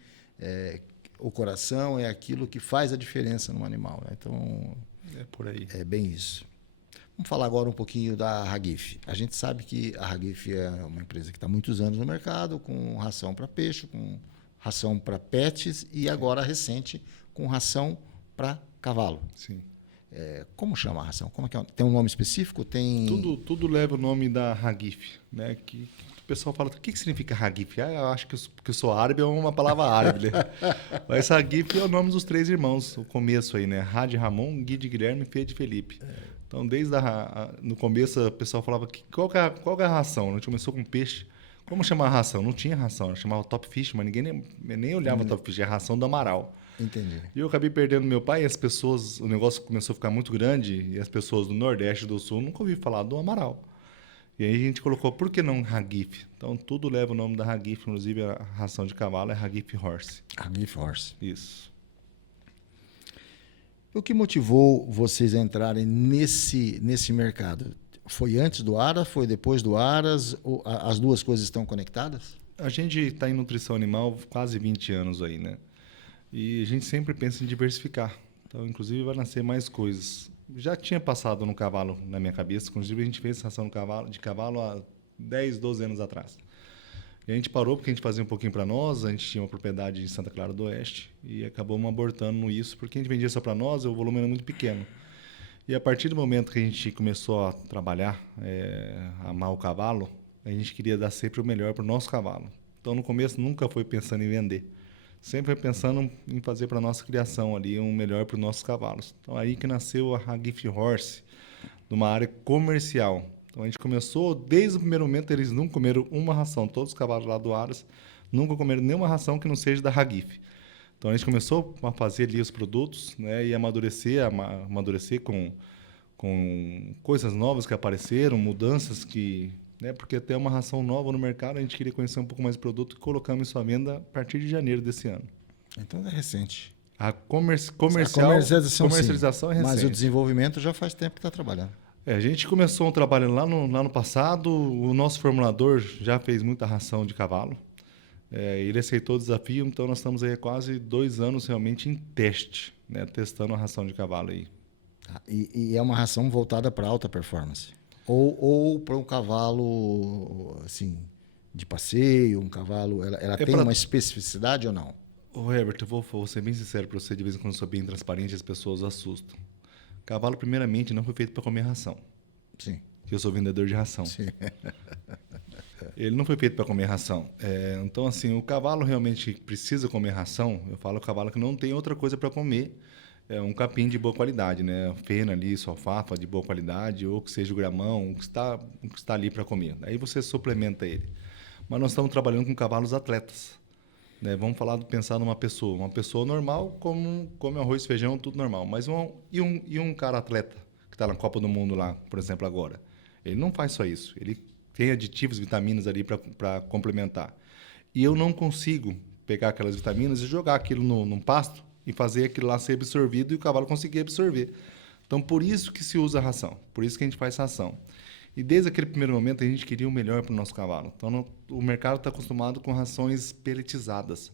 o coração é aquilo que faz a diferença no animal, né? Então... É por aí. É bem isso. Vamos falar agora um pouquinho da Hagif. A gente sabe que a Hagif é uma empresa que está há muitos anos no mercado, com ração para peixe, com ração para pets e agora recente com ração para cavalo. Sim. Como chama a ração? Como é que é? Tem um nome específico? Tem... Tudo leva o nome da Hagif, né? Que o pessoal fala, o que significa Hagif? Eu acho que eu sou árabe, é uma palavra árabe, né? Mas Hagif é o nome dos 3 irmãos, o começo aí, né? Hadi Ramon, Gui de Guilherme e Fê de Felipe. Então, desde no começo, o pessoal falava, qual que é a ração? A gente começou com peixe. Como chamar a ração? Não tinha ração, chamava Top Fish, mas ninguém nem olhava Top Fish, é a ração do Amaral. Entendi. E eu acabei perdendo meu pai e o negócio começou a ficar muito grande e as pessoas do Nordeste e do Sul nunca ouviram falar do Amaral. E aí a gente colocou, por que não Hagif? Então tudo leva o nome da Hagif, inclusive a ração de cavalo é Hagif Horse. Hagif Horse. Isso. O que motivou vocês a entrarem nesse mercado? Foi antes do Aras, foi depois do Aras? Ou as duas coisas estão conectadas? A gente está em nutrição animal quase 20 anos aí, né? E a gente sempre pensa em diversificar. Então, inclusive, vai nascer mais coisas. Já tinha passado no cavalo na minha cabeça. Inclusive, a gente fez ração de cavalo há 10, 12 anos atrás. E a gente parou porque a gente fazia um pouquinho para nós. A gente tinha uma propriedade em Santa Clara do Oeste e acabamos abortando isso porque a gente vendia só para nós e o volume era muito pequeno. E a partir do momento que a gente começou a trabalhar, a amar o cavalo, a gente queria dar sempre o melhor para o nosso cavalo. Então, no começo, nunca foi pensando em vender. Sempre foi pensando em fazer para a nossa criação ali um melhor para os nossos cavalos. Então, aí que nasceu a Hagif Horse, numa área comercial. Então, a gente começou, desde o primeiro momento, eles nunca comeram uma ração. Todos os cavalos lá do Aras nunca comeram nenhuma ração que não seja da Hagif. Então, a gente começou a fazer ali os produtos, né, e amadurecer com coisas novas que apareceram, mudanças que... Né, porque até uma ração nova no mercado, a gente queria conhecer um pouco mais do produto e colocamos isso à venda a partir de janeiro desse ano. Então é recente. A comercialização sim, é recente. Mas o desenvolvimento já faz tempo que está trabalhando. A gente começou um trabalho lá no passado, o nosso formulador já fez muita ração de cavalo. Ele aceitou o desafio, então nós estamos aí há quase 2 anos realmente em teste, né, testando a ração de cavalo aí. E é uma ração voltada para alta performance? Ou para um cavalo assim, de passeio, um cavalo... Ela tem uma especificidade ou não? Ô Herbert, eu vou ser bem sincero para você, de vez em quando eu sou bem transparente, as pessoas assustam. Cavalo, primeiramente, não foi feito para comer ração. Sim. Eu sou vendedor de ração. Sim. Ele não foi feito para comer ração. Então, assim, o cavalo realmente precisa comer ração. Eu falo o cavalo que não tem outra coisa para comer. É um capim de boa qualidade, né? Feno ali, alfafa de boa qualidade, ou que seja o gramão, o que está ali para comer. Aí você suplementa ele. Mas nós estamos trabalhando com cavalos atletas. Né? Vamos pensar numa pessoa. Uma pessoa normal, come arroz, feijão, tudo normal. Mas um cara atleta, que está na Copa do Mundo lá, por exemplo, agora. Ele não faz só isso. Ele tem aditivos, vitaminas ali para complementar. E eu não consigo pegar aquelas vitaminas e jogar aquilo num pasto e fazer aquilo lá ser absorvido e o cavalo conseguir absorver. Então, por isso que se usa a ração. Por isso que a gente faz ração. E desde aquele primeiro momento, a gente queria o melhor para o nosso cavalo. Então, o mercado está acostumado com rações pelletizadas,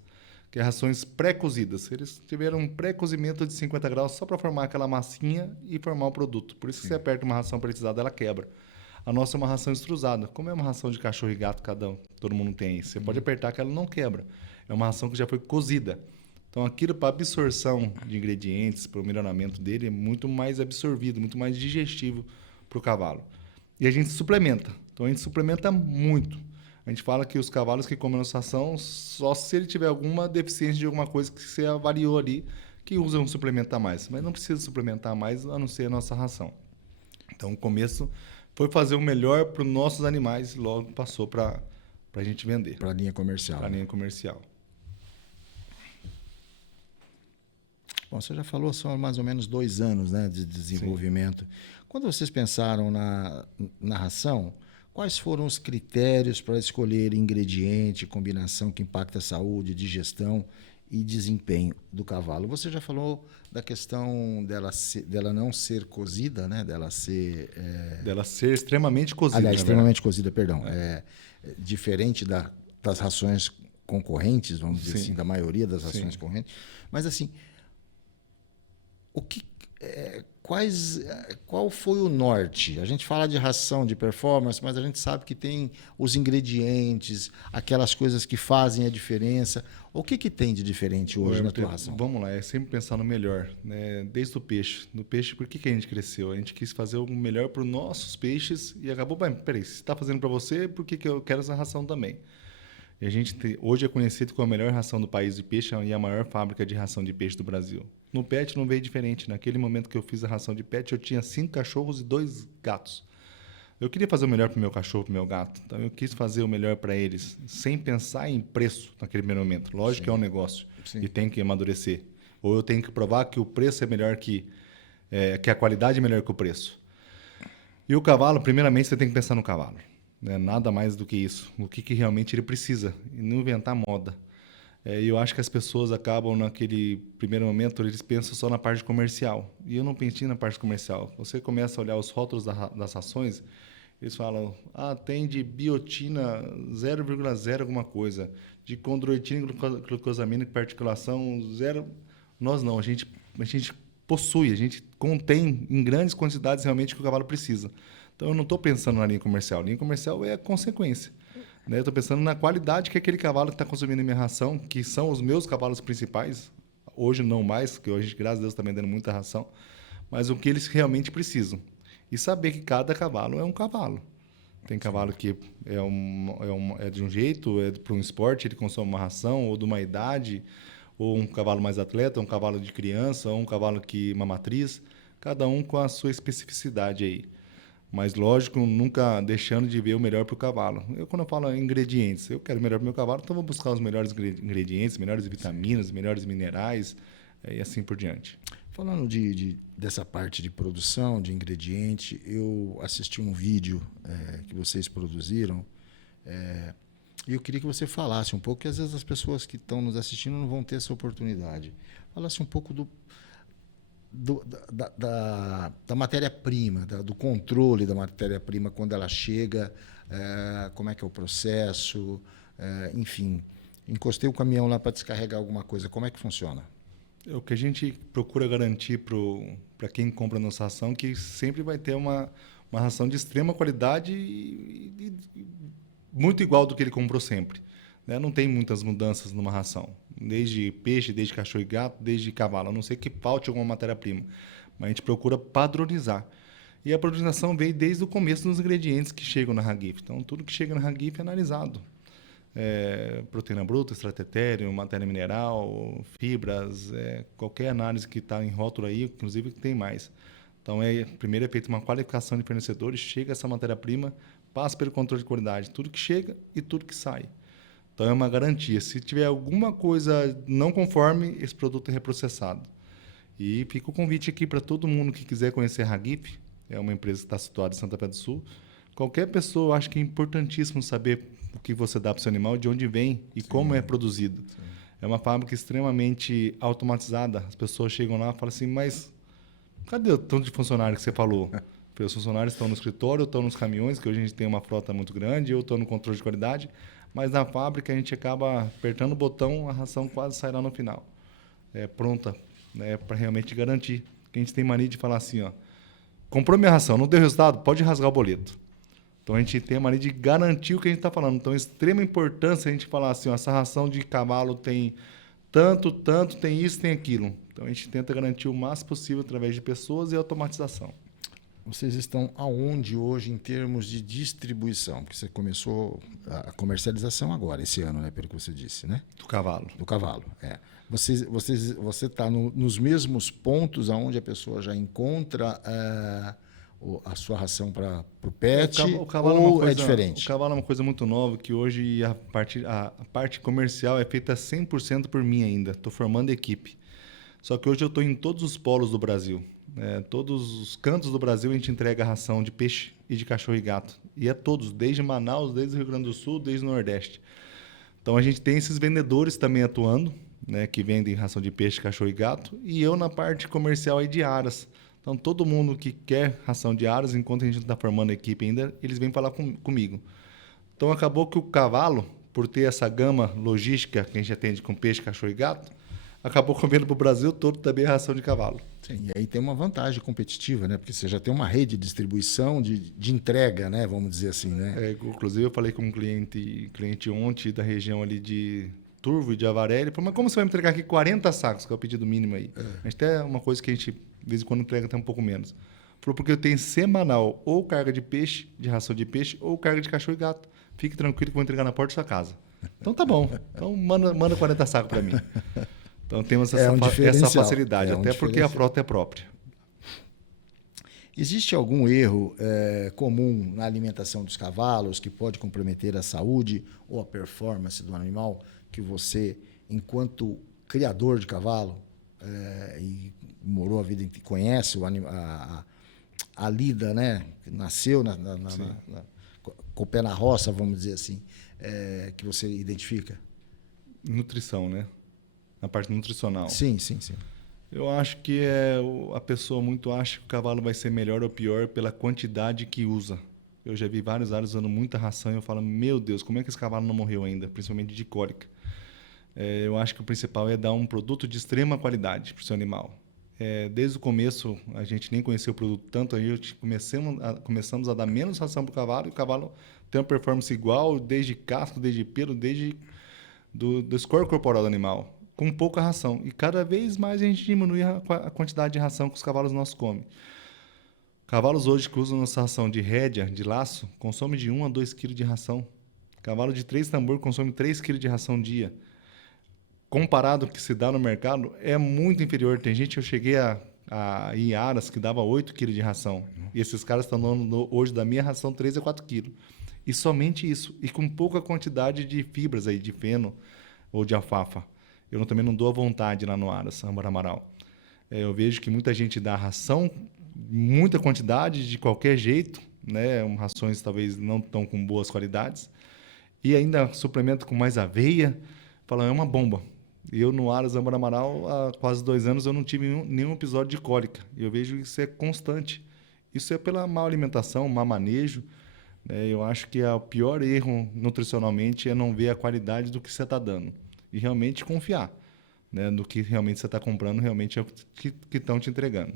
que é rações pré-cozidas. Eles tiveram um pré-cozimento de 50 graus só para formar aquela massinha e formar o produto. Por isso que você aperta uma ração pelletizada, ela quebra. A nossa é uma ração extrusada. Como é uma ração de cachorro e gato, todo mundo tem. Você pode apertar que ela não quebra. É uma ração que já foi cozida. Então, aquilo para absorção de ingredientes, para o melhoramento dele, é muito mais absorvido, muito mais digestivo para o cavalo. E a gente suplementa. Então, a gente suplementa muito. A gente fala que os cavalos que comem nossa ração, só se ele tiver alguma deficiência de alguma coisa que você avaliou ali, que usam suplementar mais. Mas não precisa suplementar mais, a não ser a nossa ração. Então, o começo foi fazer o melhor para os nossos animais e logo passou para a gente vender. Para a linha comercial. Para a linha comercial. Bom, você já falou, são mais ou menos 2 anos, né, de desenvolvimento. Sim. Quando vocês pensaram na ração, quais foram os critérios para escolher ingrediente, combinação que impacta a saúde, digestão e desempenho do cavalo? Você já falou da questão dela não ser cozida, né? Dela ser extremamente cozida. Aliás, extremamente cozida, perdão. Diferente das rações concorrentes, vamos dizer assim, da maioria das rações concorrentes. Mas assim, qual foi o norte? A gente fala de ração, de performance, mas a gente sabe que tem os ingredientes, aquelas coisas que fazem a diferença. O que tem de diferente hoje na tua ração? Vamos lá, é sempre pensar no melhor, né? Desde o peixe. No peixe, por que a gente cresceu? A gente quis fazer o melhor para os nossos peixes e acabou, peraí, se está fazendo para você, por que eu quero essa ração também? E a gente hoje é conhecido como a melhor ração do país de peixe e a maior fábrica de ração de peixe do Brasil. No pet não veio diferente. Naquele momento que eu fiz a ração de pet, eu tinha 5 cachorros e 2 gatos. Eu queria fazer o melhor para o meu cachorro, para o meu gato. Então eu quis fazer o melhor para eles, sem pensar em preço naquele primeiro momento. Lógico que é um negócio e tem que amadurecer. Ou eu tenho que provar que o preço é melhor que a qualidade é melhor que o preço. E o cavalo, primeiramente, você tem que pensar no cavalo. Né? Nada mais do que isso. O que realmente ele precisa. E não inventar moda. E eu acho que as pessoas acabam, naquele primeiro momento, eles pensam só na parte comercial. E eu não pensei na parte comercial. Você começa a olhar os rótulos das rações, eles falam, tem de biotina 0,0 alguma coisa, de condroitina, glucosamina, particulação 0. Nós não, a gente possui, a gente contém em grandes quantidades realmente o que o cavalo precisa. Então eu não estou pensando na linha comercial. A linha comercial é a consequência. Né? Estou pensando na qualidade que aquele cavalo que está consumindo em minha ração, que são os meus cavalos principais, hoje não mais, que hoje, graças a Deus, está me dando muita ração, mas o que eles realmente precisam. E saber que cada cavalo é um cavalo. Tem cavalo que é de um jeito, é para um esporte, ele consome uma ração, ou de uma idade, ou um cavalo mais atleta, um cavalo de criança, ou um cavalo que uma matriz, cada um com a sua especificidade aí. Mas, lógico, nunca deixando de ver o melhor para o cavalo. Quando eu falo ingredientes, eu quero o melhor para o meu cavalo, então vou buscar os melhores ingredientes, melhores vitaminas, melhores minerais e assim por diante. Falando dessa parte de produção, de ingrediente, eu assisti um vídeo que vocês produziram e eu queria que você falasse um pouco, porque às vezes as pessoas que estão nos assistindo não vão ter essa oportunidade. Falasse um pouco da matéria-prima, do controle da matéria-prima quando ela chega, como é que é o processo, enfim. Encostei o caminhão lá para descarregar alguma coisa, como é que funciona? O que a gente procura garantir para quem compra a nossa ração, que sempre vai ter uma ração de extrema qualidade e muito igual do que ele comprou sempre. Né? Não tem muitas mudanças numa ração. Desde peixe, desde cachorro e gato, desde cavalo. A não ser que falte alguma matéria-prima. Mas a gente procura padronizar. E a padronização vem desde o começo dos ingredientes que chegam na Hagif. Então, tudo que chega na Hagif é analisado. Proteína bruta, estratério, matéria mineral, fibras, qualquer análise que está em rótulo aí, inclusive que tem mais. Então, primeiro é feita uma qualificação de fornecedores, chega essa matéria-prima, passa pelo controle de qualidade, tudo que chega e tudo que sai. Então, é uma garantia. Se tiver alguma coisa não conforme, esse produto é reprocessado. E fica o convite aqui para todo mundo que quiser conhecer a Hagif, é uma empresa que está situada em Santa Fé do Sul. Qualquer pessoa, acho que é importantíssimo saber o que você dá para o seu animal, de onde vem e como é produzido. Sim. É uma fábrica extremamente automatizada. As pessoas chegam lá e falam assim, mas cadê o tanto de funcionário que você falou? Os funcionários estão no escritório, estão nos caminhões, que hoje a gente tem uma frota muito grande, eu estou no controle de qualidade, mas na fábrica a gente acaba apertando o botão, a ração quase sai lá no final. Pronta, né, para realmente garantir. A gente tem mania de falar assim, comprou minha ração, não deu resultado, pode rasgar o boleto. Então, a gente tem a mania de garantir o que a gente está falando. Então, é extrema importância a gente falar assim, essa ração de cavalo tem tanto, tem isso, tem aquilo. Então, a gente tenta garantir o máximo possível através de pessoas e automatização. Vocês estão aonde hoje em termos de distribuição? Porque você começou a comercialização agora, esse ano, né? Pelo que você disse, né? Do cavalo. Do cavalo, Você está nos mesmos pontos aonde a pessoa já encontra a sua ração para o pet, o cavalo ou é diferente? O cavalo é uma coisa muito nova, que hoje a parte comercial é feita 100% por mim ainda. Estou formando equipe. Só que hoje eu estou em todos os polos do Brasil. Todos os cantos do Brasil a gente entrega ração de peixe e de cachorro e gato. E todos, desde Manaus, desde o Rio Grande do Sul, desde o Nordeste. Então a gente tem esses vendedores também atuando, né, que vendem ração de peixe, cachorro e gato. E eu na parte comercial aí de aras. Então, todo mundo que quer ração de aras, enquanto a gente está formando a equipe ainda, eles vêm falar comigo. Então, acabou que o cavalo, por ter essa gama logística que a gente atende com peixe, cachorro e gato, acabou comendo para o Brasil todo também a ração de cavalo. Sim, e aí tem uma vantagem competitiva, né? Porque você já tem uma rede de distribuição, de entrega, né? Vamos dizer assim, né? Inclusive, eu falei com um cliente ontem da região ali de Turvo e de Avaré. Ele falou, mas como você vai me entregar aqui 40 sacos, que é o pedido mínimo aí? A gente tem uma coisa que a gente, de vez em quando, entrega até um pouco menos. Falou, porque eu tenho semanal ou carga de peixe, de ração de peixe, ou carga de cachorro e gato. Fique tranquilo que eu vou entregar na porta da sua casa. Então tá bom. Então manda 40 sacos para mim. Então temos essa facilidade, até porque a frota é própria. Existe algum erro comum na alimentação dos cavalos que pode comprometer a saúde ou a performance do animal que você, enquanto criador de cavalo, e morou a vida, conhece a lida, né? Nasceu com o pé na roça, vamos dizer assim, que você identifica? Nutrição, né? Na parte nutricional. Sim. Eu acho que a pessoa muito acha que o cavalo vai ser melhor ou pior pela quantidade que usa. Eu já vi vários usando muita ração e eu falo, meu Deus, como é que esse cavalo não morreu ainda? Principalmente de cólica. Eu acho que o principal é dar um produto de extrema qualidade para o seu animal. Desde o começo, a gente nem conhecia o produto tanto, aí começamos a dar menos ração para o cavalo, e o cavalo tem uma performance igual, desde casco, desde pelo, desde do score corporal do animal, com pouca ração. E cada vez mais a gente diminui a quantidade de ração que os cavalos nossos comem. Cavalos hoje que usam nossa ração de rédea, de laço, consomem de 1 a 2 kg de ração. Cavalo de 3 tambor consome 3 kg de ração dia. Comparado ao que se dá no mercado, é muito inferior. Tem gente que eu cheguei a ir em aras que dava 8 kg de ração. E esses caras estão dando hoje da minha ração 3 a 4 kg. E somente isso. E com pouca quantidade de fibras aí, de feno ou de alfafa. Eu também não dou à vontade lá no Aras, Âmbar Amaral. Eu vejo que muita gente dá ração, muita quantidade, de qualquer jeito, né? Rações talvez não tão com boas qualidades. E ainda suplemento com mais aveia. Fala, é uma bomba. E eu no Aras, Âmbar Amaral, há quase 2 anos, eu não tive nenhum episódio de cólica. E eu vejo que isso é constante. Isso é pela má alimentação, má manejo. Eu acho que o pior erro nutricionalmente é não ver a qualidade do que você está dando. E realmente confiar, né, no que realmente você está comprando, realmente é o que estão te entregando.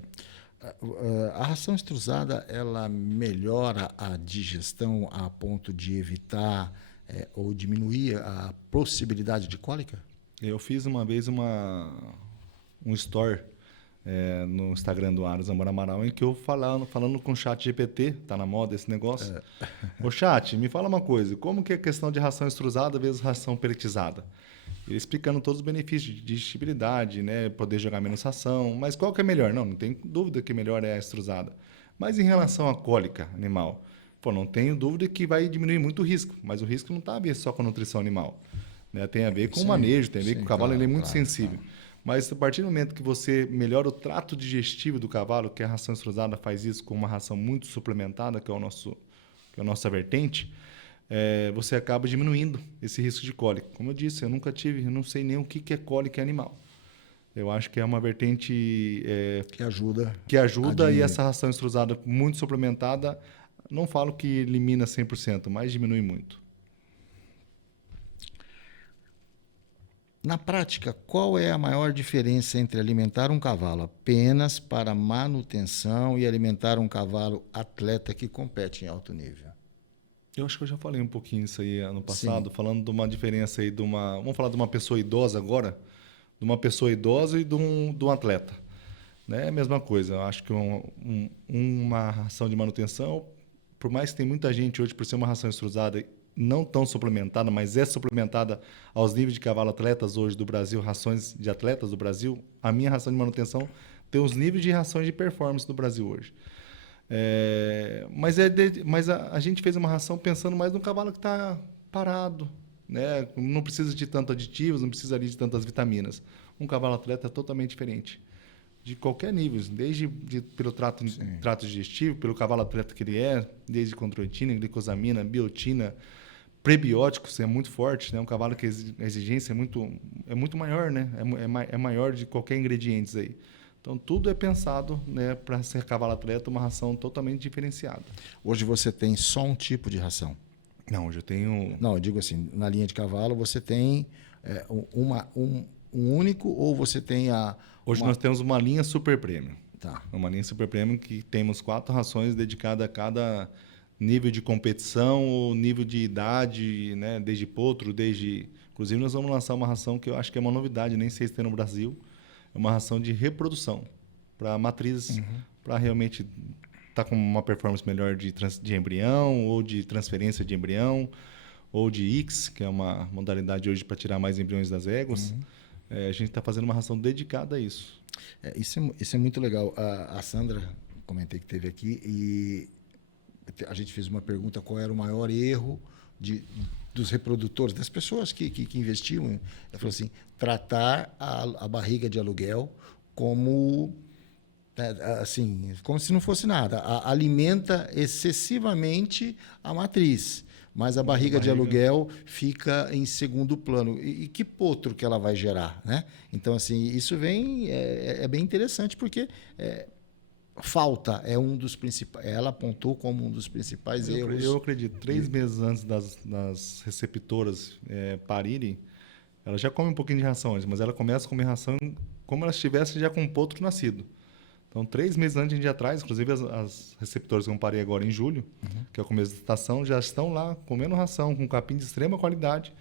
A ração extrusada, ela melhora a digestão a ponto de evitar ou diminuir a possibilidade de cólica? Eu fiz uma vez um story no Instagram do Aras Âmbar Amaral, em que eu falando com o chat GPT, tá na moda esse negócio. Ô chat, me fala uma coisa, como que é a questão de ração extrusada versus ração pelletizada? Ele explicando todos os benefícios de digestibilidade, né, poder jogar menos ração, mas qual que é melhor? Não tem dúvida que melhor é a extrusada. Mas em relação à cólica animal, não tenho dúvida que vai diminuir muito o risco, mas o risco não está a ver só com a nutrição animal, né? Tem a ver com o manejo, tem a ver com o cavalo, ele é muito sensível. Claro. Mas a partir do momento que você melhora o trato digestivo do cavalo, que a ração extrusada faz isso com uma ração muito suplementada, que é a nossa vertente, você acaba diminuindo esse risco de cólica. Como eu disse, eu não sei nem o que é cólica animal. Eu acho que é uma vertente que ajuda e essa ração extrusada muito suplementada, não falo que elimina 100%, mas diminui muito. Na prática, qual é a maior diferença entre alimentar um cavalo apenas para manutenção e alimentar um cavalo atleta que compete em alto nível? Eu acho que eu já falei um pouquinho isso aí ano passado, falando de uma diferença aí vamos falar de uma pessoa idosa agora, de uma pessoa idosa e de um atleta. Né? É a mesma coisa. Eu acho que uma ração de manutenção, por mais que tem muita gente hoje, por ser uma ração extrusada, não tão suplementada, mas é suplementada aos níveis de cavalo atletas hoje do Brasil, rações de atletas do Brasil, a minha ração de manutenção tem os níveis de rações de performance do Brasil hoje. Mas a gente fez uma ração pensando mais no cavalo que está parado, né? Não precisa de tantos aditivos, não precisa de tantas vitaminas. Um cavalo atleta é totalmente diferente, de qualquer nível, desde pelo trato digestivo, pelo cavalo atleta que ele desde condroitina, glicosamina, biotina, prebióticos, é muito forte, né? Um cavalo que a exigência é muito maior, né? É maior de qualquer ingrediente aí. Então, tudo é pensado, né, para ser cavalo atleta, uma ração totalmente diferenciada. Hoje você tem só um tipo de ração? Não, hoje eu tenho... Não, eu digo assim, na linha de cavalo você tem um único ou você tem Hoje nós temos uma linha super premium. Tá. Uma linha super premium que temos 4 rações dedicadas a cada nível de competição ou nível de idade, né, desde potro, Inclusive, nós vamos lançar uma ração que eu acho que é uma novidade, nem sei se tem no Brasil. É uma ração de reprodução para matrizes, para realmente estar com uma performance melhor de embrião ou de transferência de embrião ou de IX, que é uma modalidade hoje para tirar mais embriões das éguas. A gente está fazendo uma ração dedicada a isso. Isso é muito legal. A Sandra, comentei que teve aqui, e a gente fez uma pergunta: qual era o maior erro dos reprodutores, das pessoas que investiam? Ela falou assim: tratar a barriga de aluguel como assim, como se não fosse nada. Alimenta excessivamente a matriz, mas a barriga de aluguel fica em segundo plano. E que potro que ela vai gerar, né? Então, assim, isso é bem interessante, porque falta é um dos principais. Ela apontou como um dos principais erros. Eu acredito. 3 meses antes das receptoras parirem, ela já come um pouquinho de ração antes, mas ela começa a comer ração como ela estivesse já com um potro nascido. Então, 3 meses antes a gente já traz, inclusive as receptoras que eu parei agora em julho, que é o começo da estação, já estão lá comendo ração com capim de extrema qualidade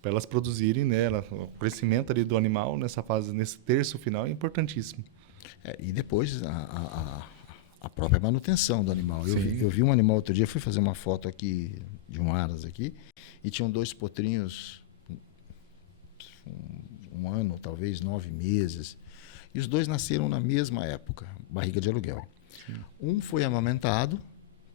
para elas produzirem, né? O crescimento ali do animal nessa fase, nesse terço final é importantíssimo. E depois a própria manutenção do animal. Eu vi um animal outro dia, fui fazer uma foto aqui de um aras aqui, e tinham 2 potrinhos, 1 ano, talvez 9 meses. E os 2 nasceram na mesma época, barriga de aluguel. Sim. Um foi amamentado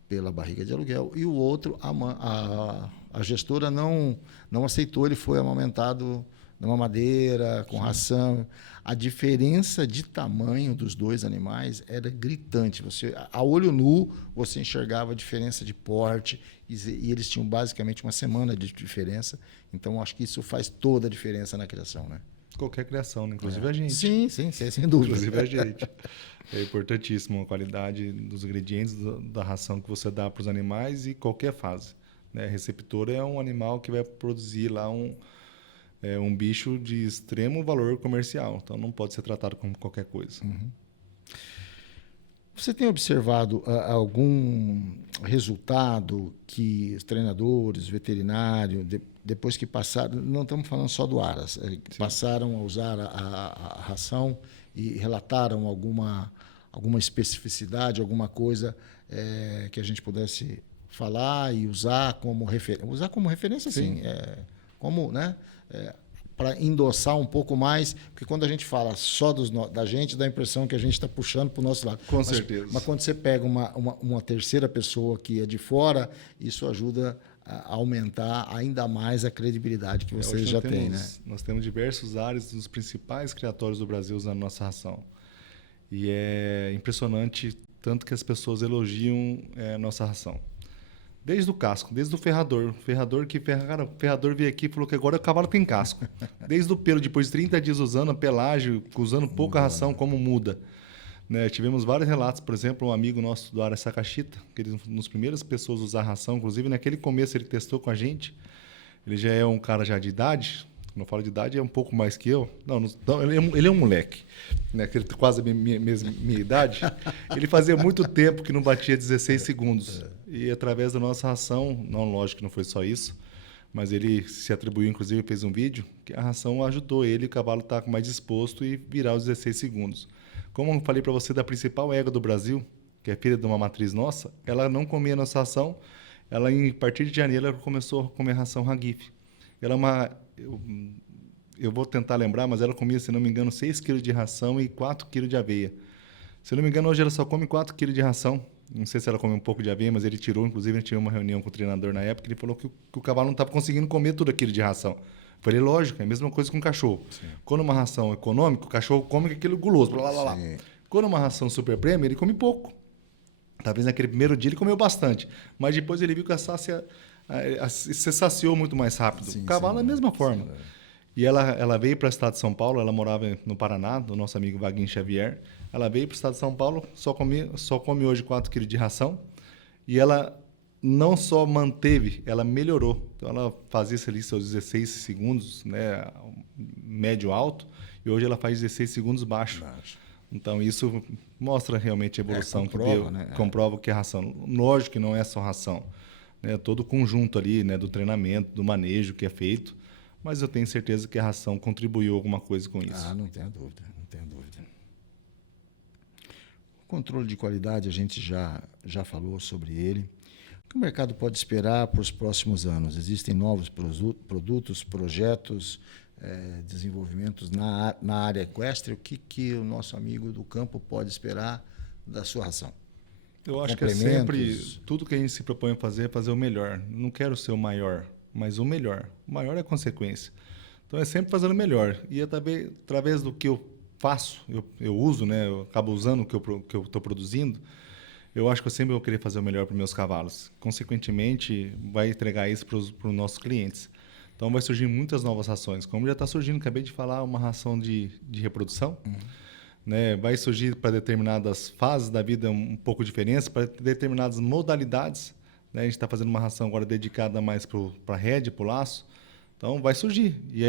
pela barriga de aluguel e o outro, a gestora não aceitou, ele foi amamentado numa madeira, com ração. A diferença de tamanho dos 2 animais era gritante. A olho nu, você enxergava a diferença de porte e eles tinham basicamente uma semana de diferença. Então, acho que isso faz toda a diferença na criação, né? Qualquer criação, né? Inclusive a gente. Sim, sem dúvida. Inclusive a gente. É importantíssimo a qualidade dos ingredientes da ração que você dá para os animais e qualquer fase, né? Receptor é um animal que vai produzir lá um bicho de extremo valor comercial, então não pode ser tratado como qualquer coisa. Uhum. Você tem observado algum resultado que os treinadores, veterinários, depois que passaram, não estamos falando só do aras, passaram a usar a ração e relataram alguma especificidade, alguma coisa que a gente pudesse falar e usar como referência? Usar como referência, sim. Como, né? Para endossar um pouco mais, porque quando a gente fala só da gente, dá a impressão que a gente está puxando para o nosso lado. Com certeza. Mas quando você pega uma terceira pessoa que é de fora, isso ajuda a aumentar ainda mais a credibilidade que vocês já têm, né? Nós temos diversos ares dos principais criatórios do Brasil usando nossa ração. E é impressionante tanto que as pessoas elogiam nossa ração. Desde o casco, desde o ferrador. O ferrador veio aqui e falou que agora o cavalo tem casco. Desde o pelo, depois de 30 dias usando a pelagem, usando pouca ração, como muda. Né? Tivemos vários relatos, por exemplo, um amigo nosso do Ara Sakashita, que ele nas primeiras pessoas a usar ração, inclusive naquele começo ele testou com a gente. Ele já é um cara já de idade, quando eu falo de idade é um pouco mais que eu. Não, ele é um moleque, né? Que ele quase a minha idade. Ele fazia muito tempo que não batia 16 segundos. E através da nossa ração, não, lógico que não foi só isso, mas ele se atribuiu, inclusive fez um vídeo, que a ração ajudou ele, o cavalo estar mais disposto e virar os 16 segundos. Como eu falei para você da principal égua do Brasil, que é filha de uma matriz nossa, ela não comia nossa ração, ela, a partir de janeiro, ela começou a comer ração Ragif. Ela é uma... Eu vou tentar lembrar, mas ela comia, se não me engano, 6 kg de ração e 4 kg de aveia. Se não me engano, hoje ela só come 4 kg de ração. Não sei se ela come um pouco de aveia, mas ele tirou. Inclusive, a gente tinha uma reunião com o treinador na época, ele falou que o cavalo não estava conseguindo comer tudo aquilo de ração. Eu falei, lógico, é a mesma coisa com o cachorro. Sim. Quando uma ração econômica, o cachorro come aquilo guloso. Blá, blá, blá. Quando uma ração super premium, ele come pouco. Talvez naquele primeiro dia ele comeu bastante, mas depois ele viu que se saciou muito mais rápido. Sim, o cavalo é a mesma forma. E ela veio para o estado de São Paulo, ela morava no Paraná, do nosso amigo Vaguinho Xavier. Ela veio para o estado de São Paulo, só come hoje 4 kg de ração. E ela não só manteve, ela melhorou. Então ela fazia ali seus 16 segundos, né, médio alto, e hoje ela faz 16 segundos baixo. Então isso mostra realmente a evolução que deu. Né? Comprova que a ração, lógico que não é só ração, né, todo o conjunto ali, né, do treinamento, do manejo que é feito. Mas eu tenho certeza que a ração contribuiu alguma coisa com isso. Não tenho dúvida, não tenho dúvida. O controle de qualidade, a gente já falou sobre ele. O que o mercado pode esperar para os próximos anos? Existem novos produtos, projetos, desenvolvimentos na área equestre? O que o nosso amigo do campo pode esperar da sua ração? Eu acho que é sempre, tudo que a gente se propõe a fazer é fazer o melhor. Não quero ser o maior, mas o melhor. O maior é a consequência. Então é sempre fazendo o melhor. E através do que eu faço, eu uso, né? Eu acabo usando o que eu estou produzindo, eu acho que eu sempre vou querer fazer o melhor para os meus cavalos. Consequentemente, vai entregar isso para os nossos clientes. Então, vai surgir muitas novas rações. Como já está surgindo, acabei de falar, uma ração de reprodução. Né? Vai surgir para determinadas fases da vida um pouco de diferença, para determinadas modalidades. Né? A gente está fazendo uma ração agora dedicada mais para a rede, para o laço. Então, vai surgir. E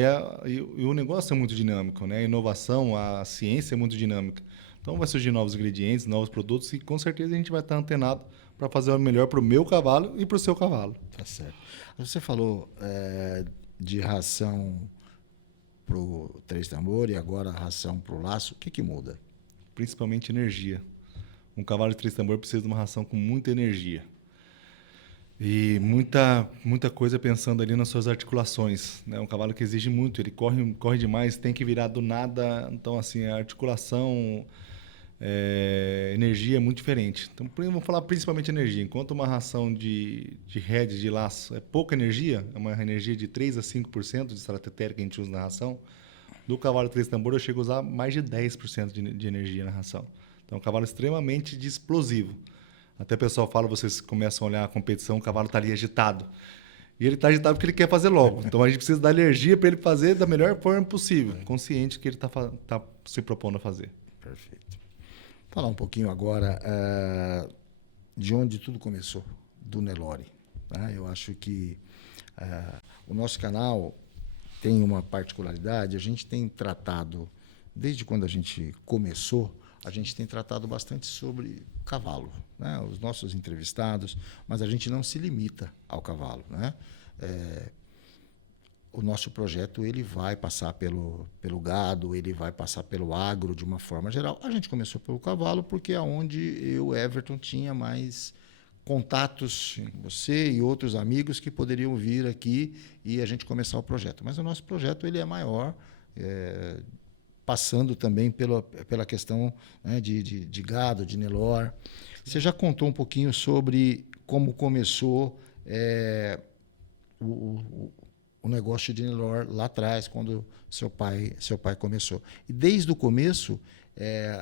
o negócio é muito dinâmico. Né? A inovação, a ciência é muito dinâmica. Então, vai surgir novos ingredientes, novos produtos e, com certeza, a gente vai estar antenado para fazer o melhor para o meu cavalo e para o seu cavalo. Tá certo. Você falou de ração para o três tambor e agora ração para o laço. O que muda? Principalmente energia. Um cavalo de três tambor precisa de uma ração com muita energia. E muita coisa pensando ali nas suas articulações. Né? Um cavalo que exige muito, ele corre demais, tem que virar do nada. Então, assim, a articulação, energia é muito diferente. Então, vamos falar principalmente energia. Enquanto uma ração de rede, de laço, é pouca energia, é uma energia de 3 a 5% de estratégia que a gente usa na ração, do cavalo três tambor eu chego a usar mais de 10% de energia na ração. Então, é um cavalo extremamente explosivo. Até o pessoal fala, vocês começam a olhar a competição, o cavalo está ali agitado. E ele está agitado porque ele quer fazer logo. Então, a gente precisa dar energia para ele fazer da melhor forma possível, consciente que ele está se propondo a fazer. Perfeito. Falar um pouquinho agora de onde tudo começou, do Nelore. Né? Eu acho que o nosso canal tem uma particularidade, a gente tem tratado, desde quando a gente começou, a gente tem tratado bastante sobre cavalo, né? Os nossos entrevistados, mas a gente não se limita ao cavalo. Né? O nosso projeto ele vai passar pelo gado, ele vai passar pelo agro de uma forma geral. A gente começou pelo cavalo porque é onde eu, Everton, tinha mais contatos, você e outros amigos que poderiam vir aqui e a gente começar o projeto. Mas o nosso projeto ele é maior, passando também pela questão, né, de gado, de Nelore. Você já contou um pouquinho sobre como começou o negócio de Nelore lá atrás, quando seu pai começou. E desde o começo,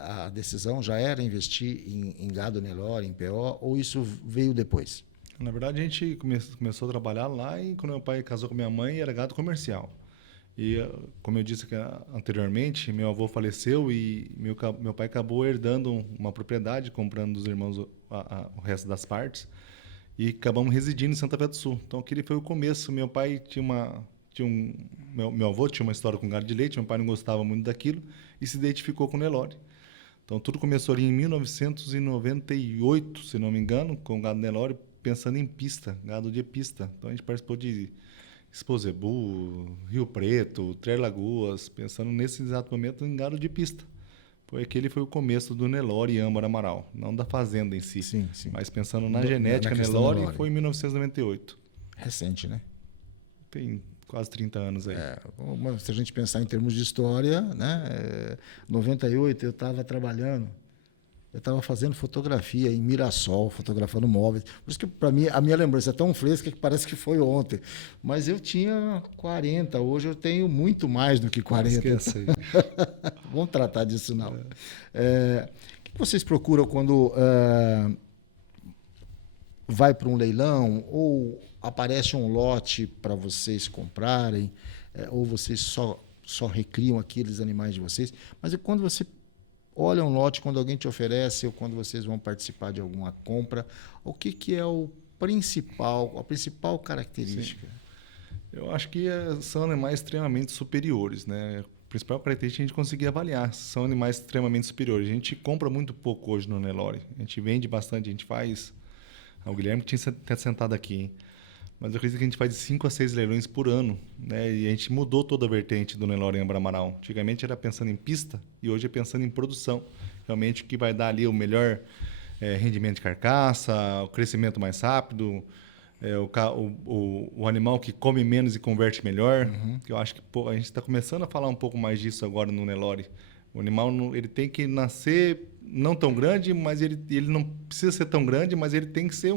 a decisão já era investir em gado Nelore, em PO, ou isso veio depois? Na verdade, a gente começou a trabalhar lá e quando meu pai casou com minha mãe, era gado comercial. E, como eu disse anteriormente, meu avô faleceu e meu pai acabou herdando uma propriedade, comprando dos irmãos o resto das partes. E acabamos residindo em Santa Fé do Sul. Então, aquele foi o começo. Meu pai meu avô tinha uma história com gado de leite, meu pai não gostava muito daquilo e se identificou com o Nelore. Então, tudo começou ali em 1998, se não me engano, com o gado Nelore, pensando em pista, gado de pista. Então, a gente participou de Expo Zebu, Rio Preto, Três Lagoas, pensando nesse exato momento em gado de pista. Aquele foi o começo do Nelore e Âmbar Amaral, não da fazenda em si, sim. Mas pensando na genética Nelore, foi em 1998. Recente, né? Tem quase 30 anos aí. Se a gente pensar em termos de história, né? 98 eu estava trabalhando, eu estava fazendo fotografia em Mirassol, fotografando móveis. Por isso que, para mim, a minha lembrança é tão fresca que parece que foi ontem. Mas eu tinha 40, hoje eu tenho muito mais do que 40. Esquece aí. Vamos tratar disso, não. O que vocês procuram quando vai para um leilão ou aparece um lote para vocês comprarem, ou vocês só recriam aqueles animais de vocês? Mas é quando você olha um lote, quando alguém te oferece ou quando vocês vão participar de alguma compra, o que é a principal característica? Sim. Eu acho que são animais extremamente superiores, né? A principal característica é a gente conseguir avaliar. São animais extremamente superiores. A gente compra muito pouco hoje no Nelore. A gente vende bastante, a gente faz... O Guilherme tinha até sentado aqui, hein? Mas eu acredito que a gente faz de 5 a 6 leilões por ano, né? E a gente mudou toda a vertente do Nelore em Âmbar Amaral. Antigamente era pensando em pista e hoje é pensando em produção. Realmente o que vai dar ali o melhor rendimento de carcaça, o crescimento mais rápido, o animal que come menos e converte melhor. Que eu acho que a gente está começando a falar um pouco mais disso agora no Nelore. O animal ele tem que nascer não tão grande, mas ele não precisa ser tão grande, mas ele tem que ser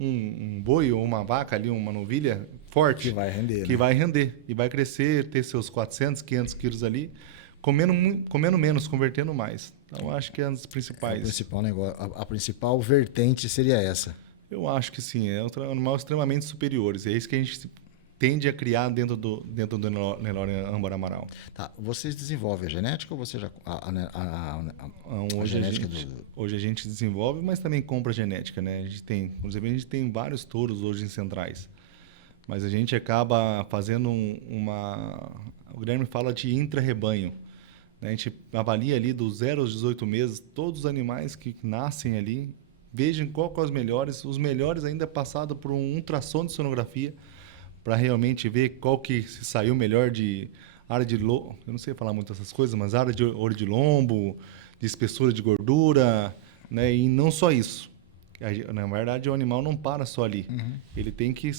um boi ou uma vaca ali, uma novilha forte. Que vai render. Que vai render. E vai crescer, ter seus 400, 500 quilos ali, comendo menos, convertendo mais. Então, acho que é as principais. O principal negócio, a principal vertente seria essa. Eu acho que sim, é um animal extremamente superiores. É isso que a gente tende a criar dentro do Nelore âmbar amaral. Tá. Vocês desenvolvem a genética ou você já Hoje a gente desenvolve, mas também compra genética, né? Inclusive a gente tem vários touros hoje em centrais, mas a gente acaba fazendo o Guilherme fala de intra-rebanho. A gente avalia ali dos 0 aos 18 meses todos os animais que nascem ali, vejam qual que é os melhores ainda passado por um ultrassom de sonografia para realmente ver qual que se saiu melhor de área de eu não sei falar muito essas coisas, mas área de olho de lombo, de espessura de gordura, né? E não só isso. Na verdade, o animal não para só ali. Uhum. Ele tem que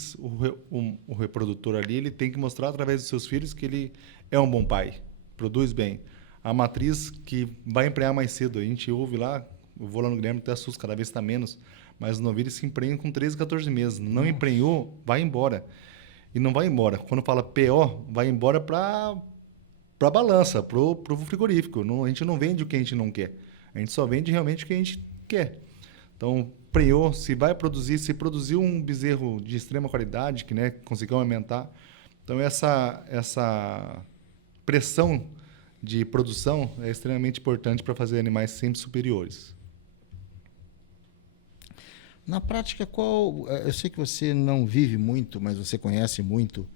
o reprodutor ali, ele tem que mostrar através dos seus filhos que ele é um bom pai, produz bem. A matriz que vai emprenhar mais cedo, a gente ouve lá, eu vou lá no Guilherme, até assusta, cada vez está menos, mas os novilhos se emprenham com 13, 14 meses. Não emprenhou, vai embora. E não vai embora. Quando fala PO, vai embora para a balança, para o frigorífico. Não, a gente não vende o que a gente não quer. A gente só vende realmente o que a gente quer. Então, prenhou, se produziu um bezerro de extrema qualidade, que, né, conseguiu aumentar. Então, essa pressão de produção é extremamente importante para fazer animais sempre superiores. Na prática, eu sei que você não vive muito, mas você conhece muito,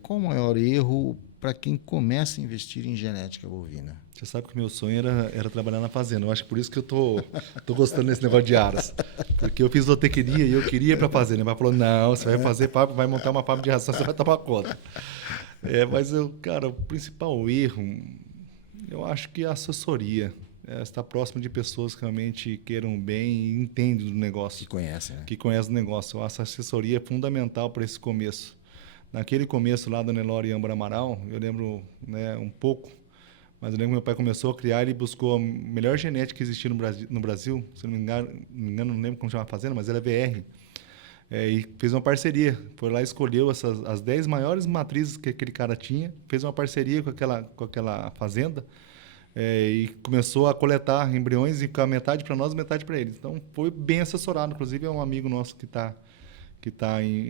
qual o maior erro para quem começa a investir em genética bovina? Você sabe que o meu sonho era trabalhar na fazenda. Eu acho que por isso que eu tô gostando desse negócio de aras. Porque eu fiz zootecnia e eu queria ir para a fazenda. Mas falou, não, você vai montar uma fábrica de ração, você vai tomar conta. Mas, cara, o principal erro, eu acho que é a assessoria. Estar próximo de pessoas que realmente queiram bem e entendem do negócio. Que conhecem, né? Que conhecem o negócio. Essa assessoria é fundamental para esse começo. Naquele começo lá do Nelore âmbar amaral, eu lembro, né, um pouco, mas eu lembro que meu pai começou a criar e buscou a melhor genética que existia no Brasil. Se não me engano, não lembro como chama a fazenda, mas era VR. E fez uma parceria. Foi lá e escolheu as 10 maiores matrizes que aquele cara tinha, fez uma parceria com aquela fazenda, e começou a coletar embriões e ficar metade para nós, metade para eles. Então, foi bem assessorado. Inclusive, é um amigo nosso que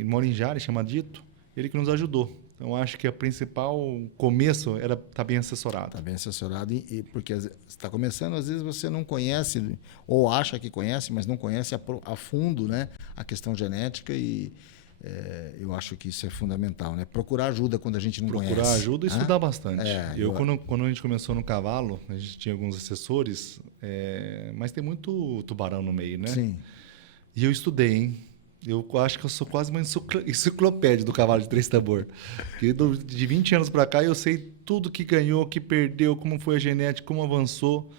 mora em Jales, chama Dito, ele que nos ajudou. Então, acho que o principal começo era estar bem assessorado. Está bem assessorado, porque você está começando, às vezes você não conhece, ou acha que conhece, mas não conhece a fundo, né, a questão genética, e eu acho que isso é fundamental, né? Procurar ajuda quando a gente não conhece. Procurar ajuda e estudar bastante. Quando a gente começou no cavalo, a gente tinha alguns assessores, mas tem muito tubarão no meio, né? Sim. E eu estudei, hein? Eu acho que eu sou quase uma enciclopédia do cavalo de 3 tambor. Porque de 20 anos para cá eu sei tudo que ganhou, que perdeu, como foi a genética, como avançou.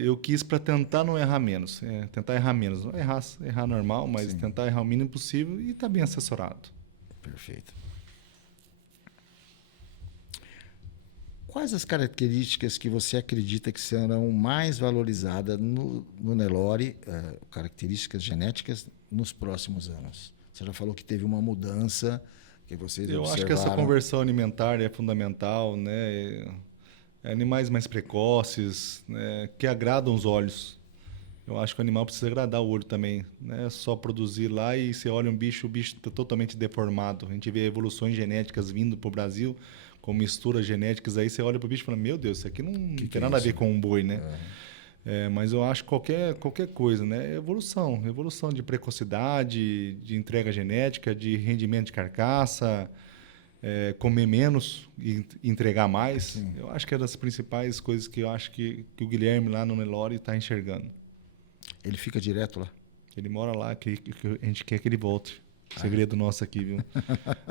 Eu quis para tentar não errar menos. Tentar errar menos. Não errar normal, mas sim, tentar errar o mínimo possível e estar bem assessorado. Perfeito. Quais as características que você acredita que serão mais valorizadas no Nelore, características genéticas, nos próximos anos? Você já falou que teve uma mudança que vocês observaram. Eu acho que essa conversão alimentar é fundamental, né? Animais mais precoces, né, que agradam os olhos. Eu acho que o animal precisa agradar o olho também. Não é só produzir lá e você olha o bicho está totalmente deformado. A gente vê evoluções genéticas vindo para o Brasil, com misturas genéticas. Aí você olha para o bicho e fala, meu Deus, isso aqui não tem nada a ver com um boi, né? Mas eu acho que qualquer coisa, né? Evolução de precocidade, de entrega genética, de rendimento de carcaça, comer menos e entregar mais. Sim. Eu acho que é das principais coisas que eu acho que o Guilherme lá no Nelore está enxergando. Ele fica direto lá? Ele mora lá, que a gente quer que ele volte. Segredo nosso aqui, viu?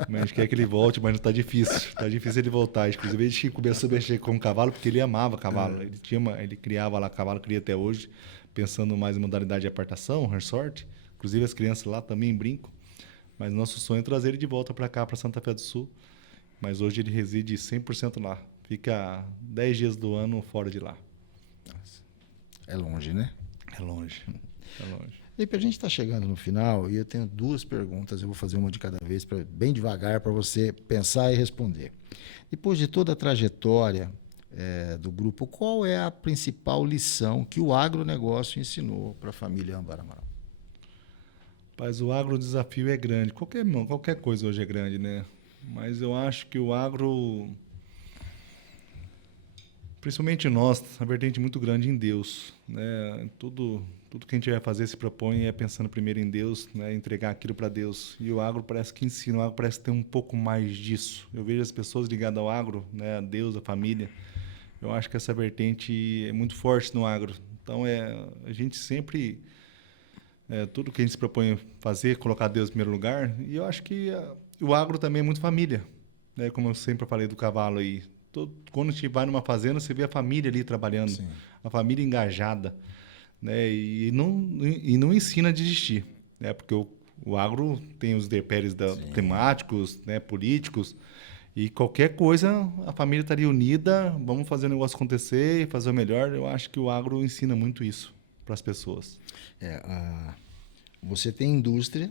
Mas a gente quer que ele volte, mas está difícil. Está difícil ele voltar. Inclusive, a gente começou a mexer com o cavalo, porque ele amava cavalo. Ele criava lá cavalo, cria até hoje, pensando mais em modalidade de apartação, resort. Inclusive, as crianças lá também brincam. Mas nosso sonho é trazer ele de volta para cá, para Santa Fé do Sul. Mas hoje ele reside 100% lá. Fica 10 dias do ano fora de lá. Nossa. É longe, né? É longe. Felipe, a gente está chegando no final e eu tenho 2 perguntas. Eu vou fazer uma de cada vez, bem devagar, para você pensar e responder. Depois de toda a trajetória, do grupo, qual é a principal lição que o agronegócio ensinou para a família Âmbar Amaral? Mas o agro, o desafio é grande. Qualquer coisa hoje é grande, né? Mas eu acho que o agro, principalmente nós, a vertente muito grande em Deus, né? Tudo que a gente vai fazer se propõe é pensando primeiro em Deus, né? Entregar aquilo para Deus. E o agro parece que ensina, o agro parece ter um pouco mais disso. Eu vejo as pessoas ligadas ao agro, né? A Deus, a família. Eu acho que essa vertente é muito forte no agro. Então, a gente sempre, tudo que a gente se propõe a fazer, colocar Deus em primeiro lugar. E eu acho que o agro também é muito família, né? Como eu sempre falei do cavalo aí. Quando a gente vai numa fazenda, você vê a família ali trabalhando, Sim. A família engajada, né? E não ensina a desistir, né? Porque o agro tem os intempéries climáticos, né? Políticos, e qualquer coisa a família estaria unida, vamos fazer o negócio acontecer e fazer o melhor. Eu acho que o agro ensina muito isso para as pessoas. Você tem indústria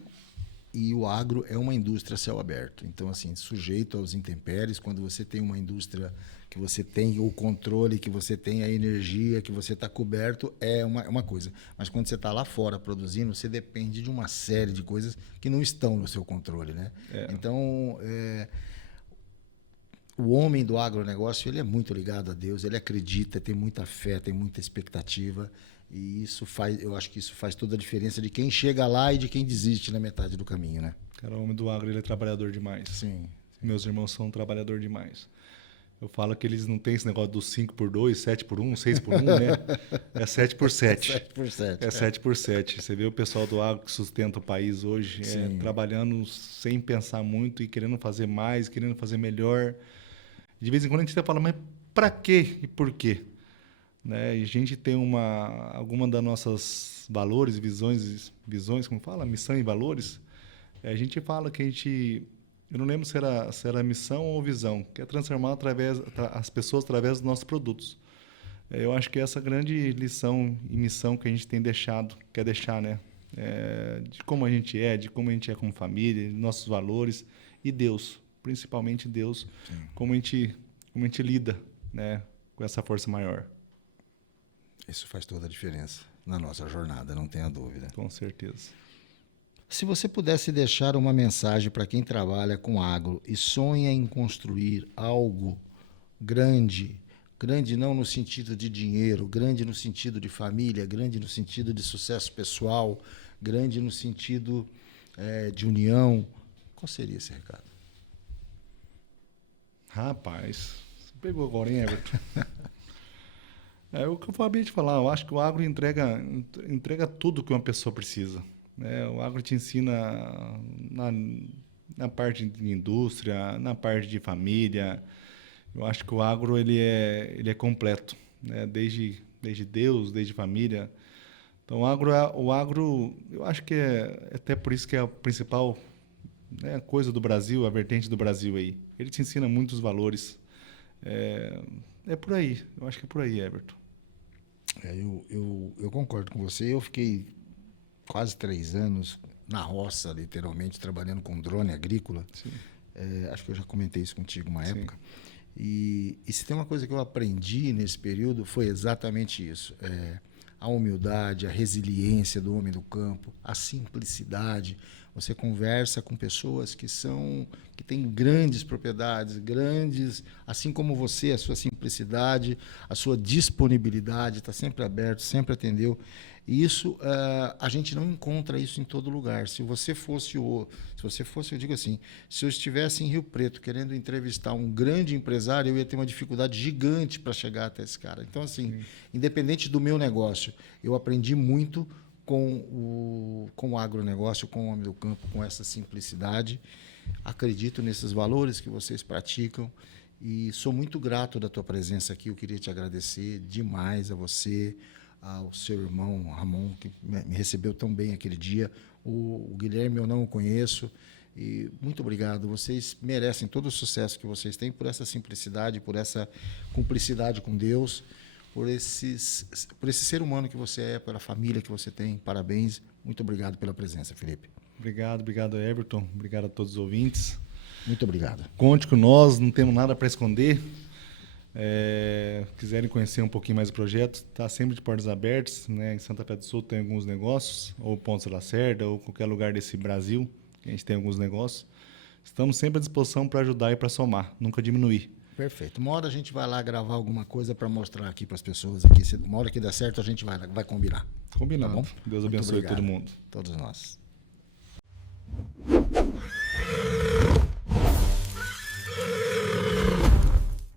e o agro é uma indústria a céu aberto. Então, assim, sujeito aos intempéries, quando você tem uma indústria que você tem o controle, que você tem a energia, que você está coberto, é uma coisa. Mas quando você está lá fora produzindo, você depende de uma série de coisas que não estão no seu controle, né? Então, o homem do agronegócio, ele é muito ligado a Deus, ele acredita, tem muita fé, tem muita expectativa. E eu acho que isso faz toda a diferença de quem chega lá e de quem desiste na metade do caminho, né? Cara, o homem do agro, ele é trabalhador demais. Sim. Meus irmãos são trabalhador demais. Eu falo que eles não têm esse negócio do 5x2, 7x1, 6x1, né? É 7x7. 7x7. É 7x7. Você vê o pessoal do agro que sustenta o país hoje, trabalhando sem pensar muito e querendo fazer mais, querendo fazer melhor. De vez em quando a gente até fala, mas para quê e por quê? Né? E a gente tem alguma das nossas valores, visões, como fala? Missão e valores. A gente fala que eu não lembro se era missão ou visão, que é transformar as pessoas através dos nossos produtos. Eu acho que essa grande lição e missão que a gente tem quer deixar, né? De como a gente é como família, nossos valores e Deus, principalmente Deus, como a gente lida, né, com essa força maior. Isso faz toda a diferença na nossa jornada, não tenha dúvida. Com certeza. Se você pudesse deixar uma mensagem para quem trabalha com agro e sonha em construir algo grande, grande não no sentido de dinheiro, grande no sentido de família, grande no sentido de sucesso pessoal, grande no sentido de união, qual seria esse recado? Rapaz, você pegou agora, hein, Everton? É o que eu acabei de falar. Eu acho que o agro entrega tudo que uma pessoa precisa. O agro te ensina na parte de indústria, na parte de família. Eu acho que o agro ele é completo, né? Desde Deus, desde família. Então, o agro, eu acho que é até por isso que é a principal, né, coisa do Brasil, a vertente do Brasil aí. Ele te ensina muitos valores. É por aí. Eu acho que é por aí, Everton. Eu concordo com você. Eu fiquei quase 3 anos na roça, literalmente, trabalhando com drone agrícola. Acho que eu já comentei isso contigo uma época. E se tem uma coisa que eu aprendi nesse período, foi exatamente isso. A humildade, a resiliência do homem do campo, a simplicidade. Você conversa com pessoas que têm grandes propriedades, assim como você, a sua simplicidade, a sua disponibilidade, está sempre aberto, sempre atendeu. E isso, a gente não encontra isso em todo lugar. Se você fosse, eu digo assim, se eu estivesse em Rio Preto querendo entrevistar um grande empresário, eu ia ter uma dificuldade gigante para chegar até esse cara. Então, assim, independente do meu negócio, eu aprendi muito com o agronegócio, com o homem do campo, com essa simplicidade. Acredito nesses valores que vocês praticam e sou muito grato da tua presença aqui. Eu queria te agradecer demais a você, ao seu irmão Ramon, que me recebeu tão bem aquele dia. O Guilherme eu não o conheço. E muito obrigado. Vocês merecem todo o sucesso que vocês têm por essa simplicidade, por essa cumplicidade com Deus, por esse ser humano que você é, pela família que você tem. Parabéns. Muito obrigado pela presença, Felipe. Obrigado, Everton. Obrigado a todos os ouvintes. Muito obrigado. Conte com nós, não temos nada para esconder. Quiserem conhecer um pouquinho mais do projeto, está sempre de portas abertas, né? Em Santa Fé do Sul tem alguns negócios, ou Pontes da Lacerda, ou qualquer lugar desse Brasil, que a gente tem alguns negócios. Estamos sempre à disposição para ajudar e para somar, nunca diminuir. Perfeito. Uma hora a gente vai lá gravar alguma coisa para mostrar aqui para as pessoas. Aqui. Uma hora que der certo, a gente vai combinar. Combinado. Tá bom? Deus abençoe todo mundo. Todos nós.